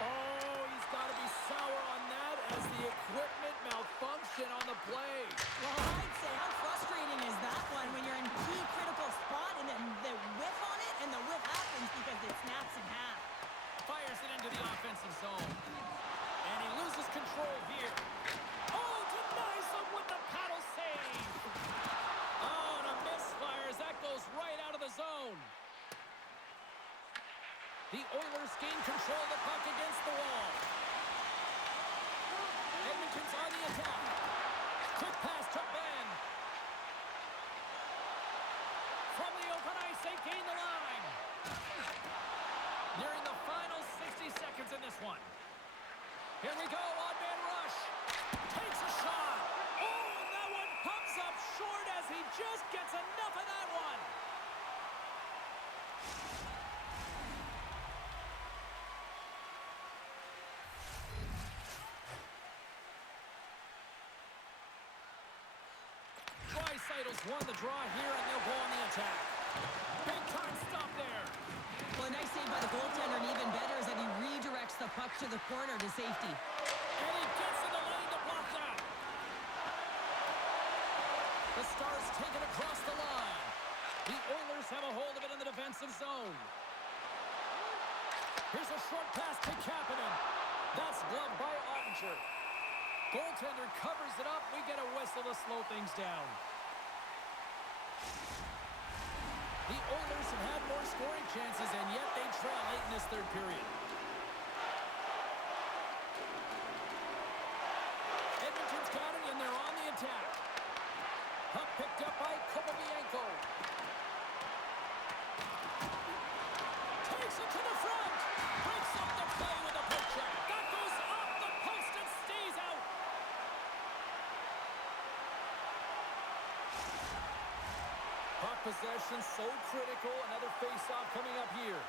Oh, he's got to be sour on that as the equipment malfunction on the play. Well, I'd say how frustrating is that one when you're in key critical spot and then the whiff on it and the whiff happens because it snaps in half. Fires it into the offensive zone. And he loses control here. Oh, denies him with the paddle save. Oh, and a misfire as that goes right out of the zone. The Oilers gain control of the puck against the wall. Edmonton's on the attack. Quick pass to Ben. From the open ice, they gain the line. Nearing the final 60 seconds Here we go, on-man rush. Takes a shot. Oh, and that one comes up short as he just gets enough of that one. Tricytles won the draw here, and they'll go on the attack. Big time stop there. Well, a nice save by the goaltender, and even better is that he redirects the puck to the corner to safety. And he gets in the lane to block that. The Stars take it across the line. The Oilers have a hold of it in the defensive zone. Here's a short pass to Kapanen. That's gloved by Ottinger. Goaltender covers it up. We get a whistle to slow things down. The Oilers have had more scoring chances, and yet they trail late in this third period. Edmonton's got it, and they're on the attack. Puck picked up by Kopovienko. Takes it to the front. Breaks up the play with a poke check. That goes off the post and stays out. Puck possession so critical. Another face-off coming up here.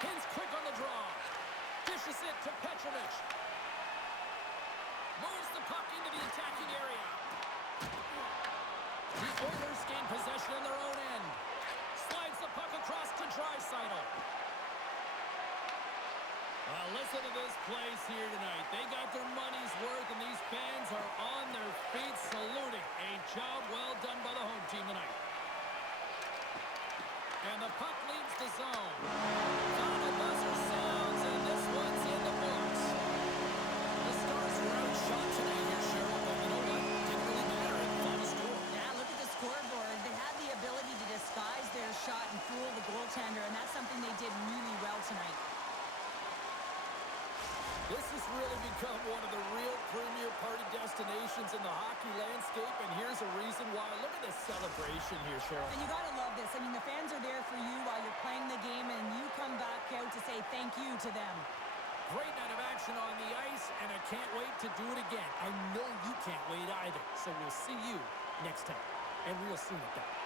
Pins quick on the draw. Dishes it to Petrovic. Moves the puck into the attacking area. The Oilers gain possession in their own end. Slides the puck across to Draisaitl. Well, listen to this place here tonight. They got their money's worth, and these fans are on their feet saluting. A job well done by the home team tonight. And the puck leaves the zone. Final buzzer sounds, and this one's in the books. The Stars were outshot tonight here, Cheryl, but you know what? Didn't really matter at the final score. Yeah, look at the scoreboard. They had the ability to disguise their shot and fool the goaltender, and that's something they did really well tonight. This has really become one of the real premier party destinations in the hockey landscape, and here's a reason why. Look at this celebration here, Cheryl. And you got to love this. I mean, the fans are there for you while you're playing the game, and you come back out to say thank you to them. Great night of action on the ice, and I can't wait to do it again. I know you can't wait either, so we'll see you next time, and real soon at that.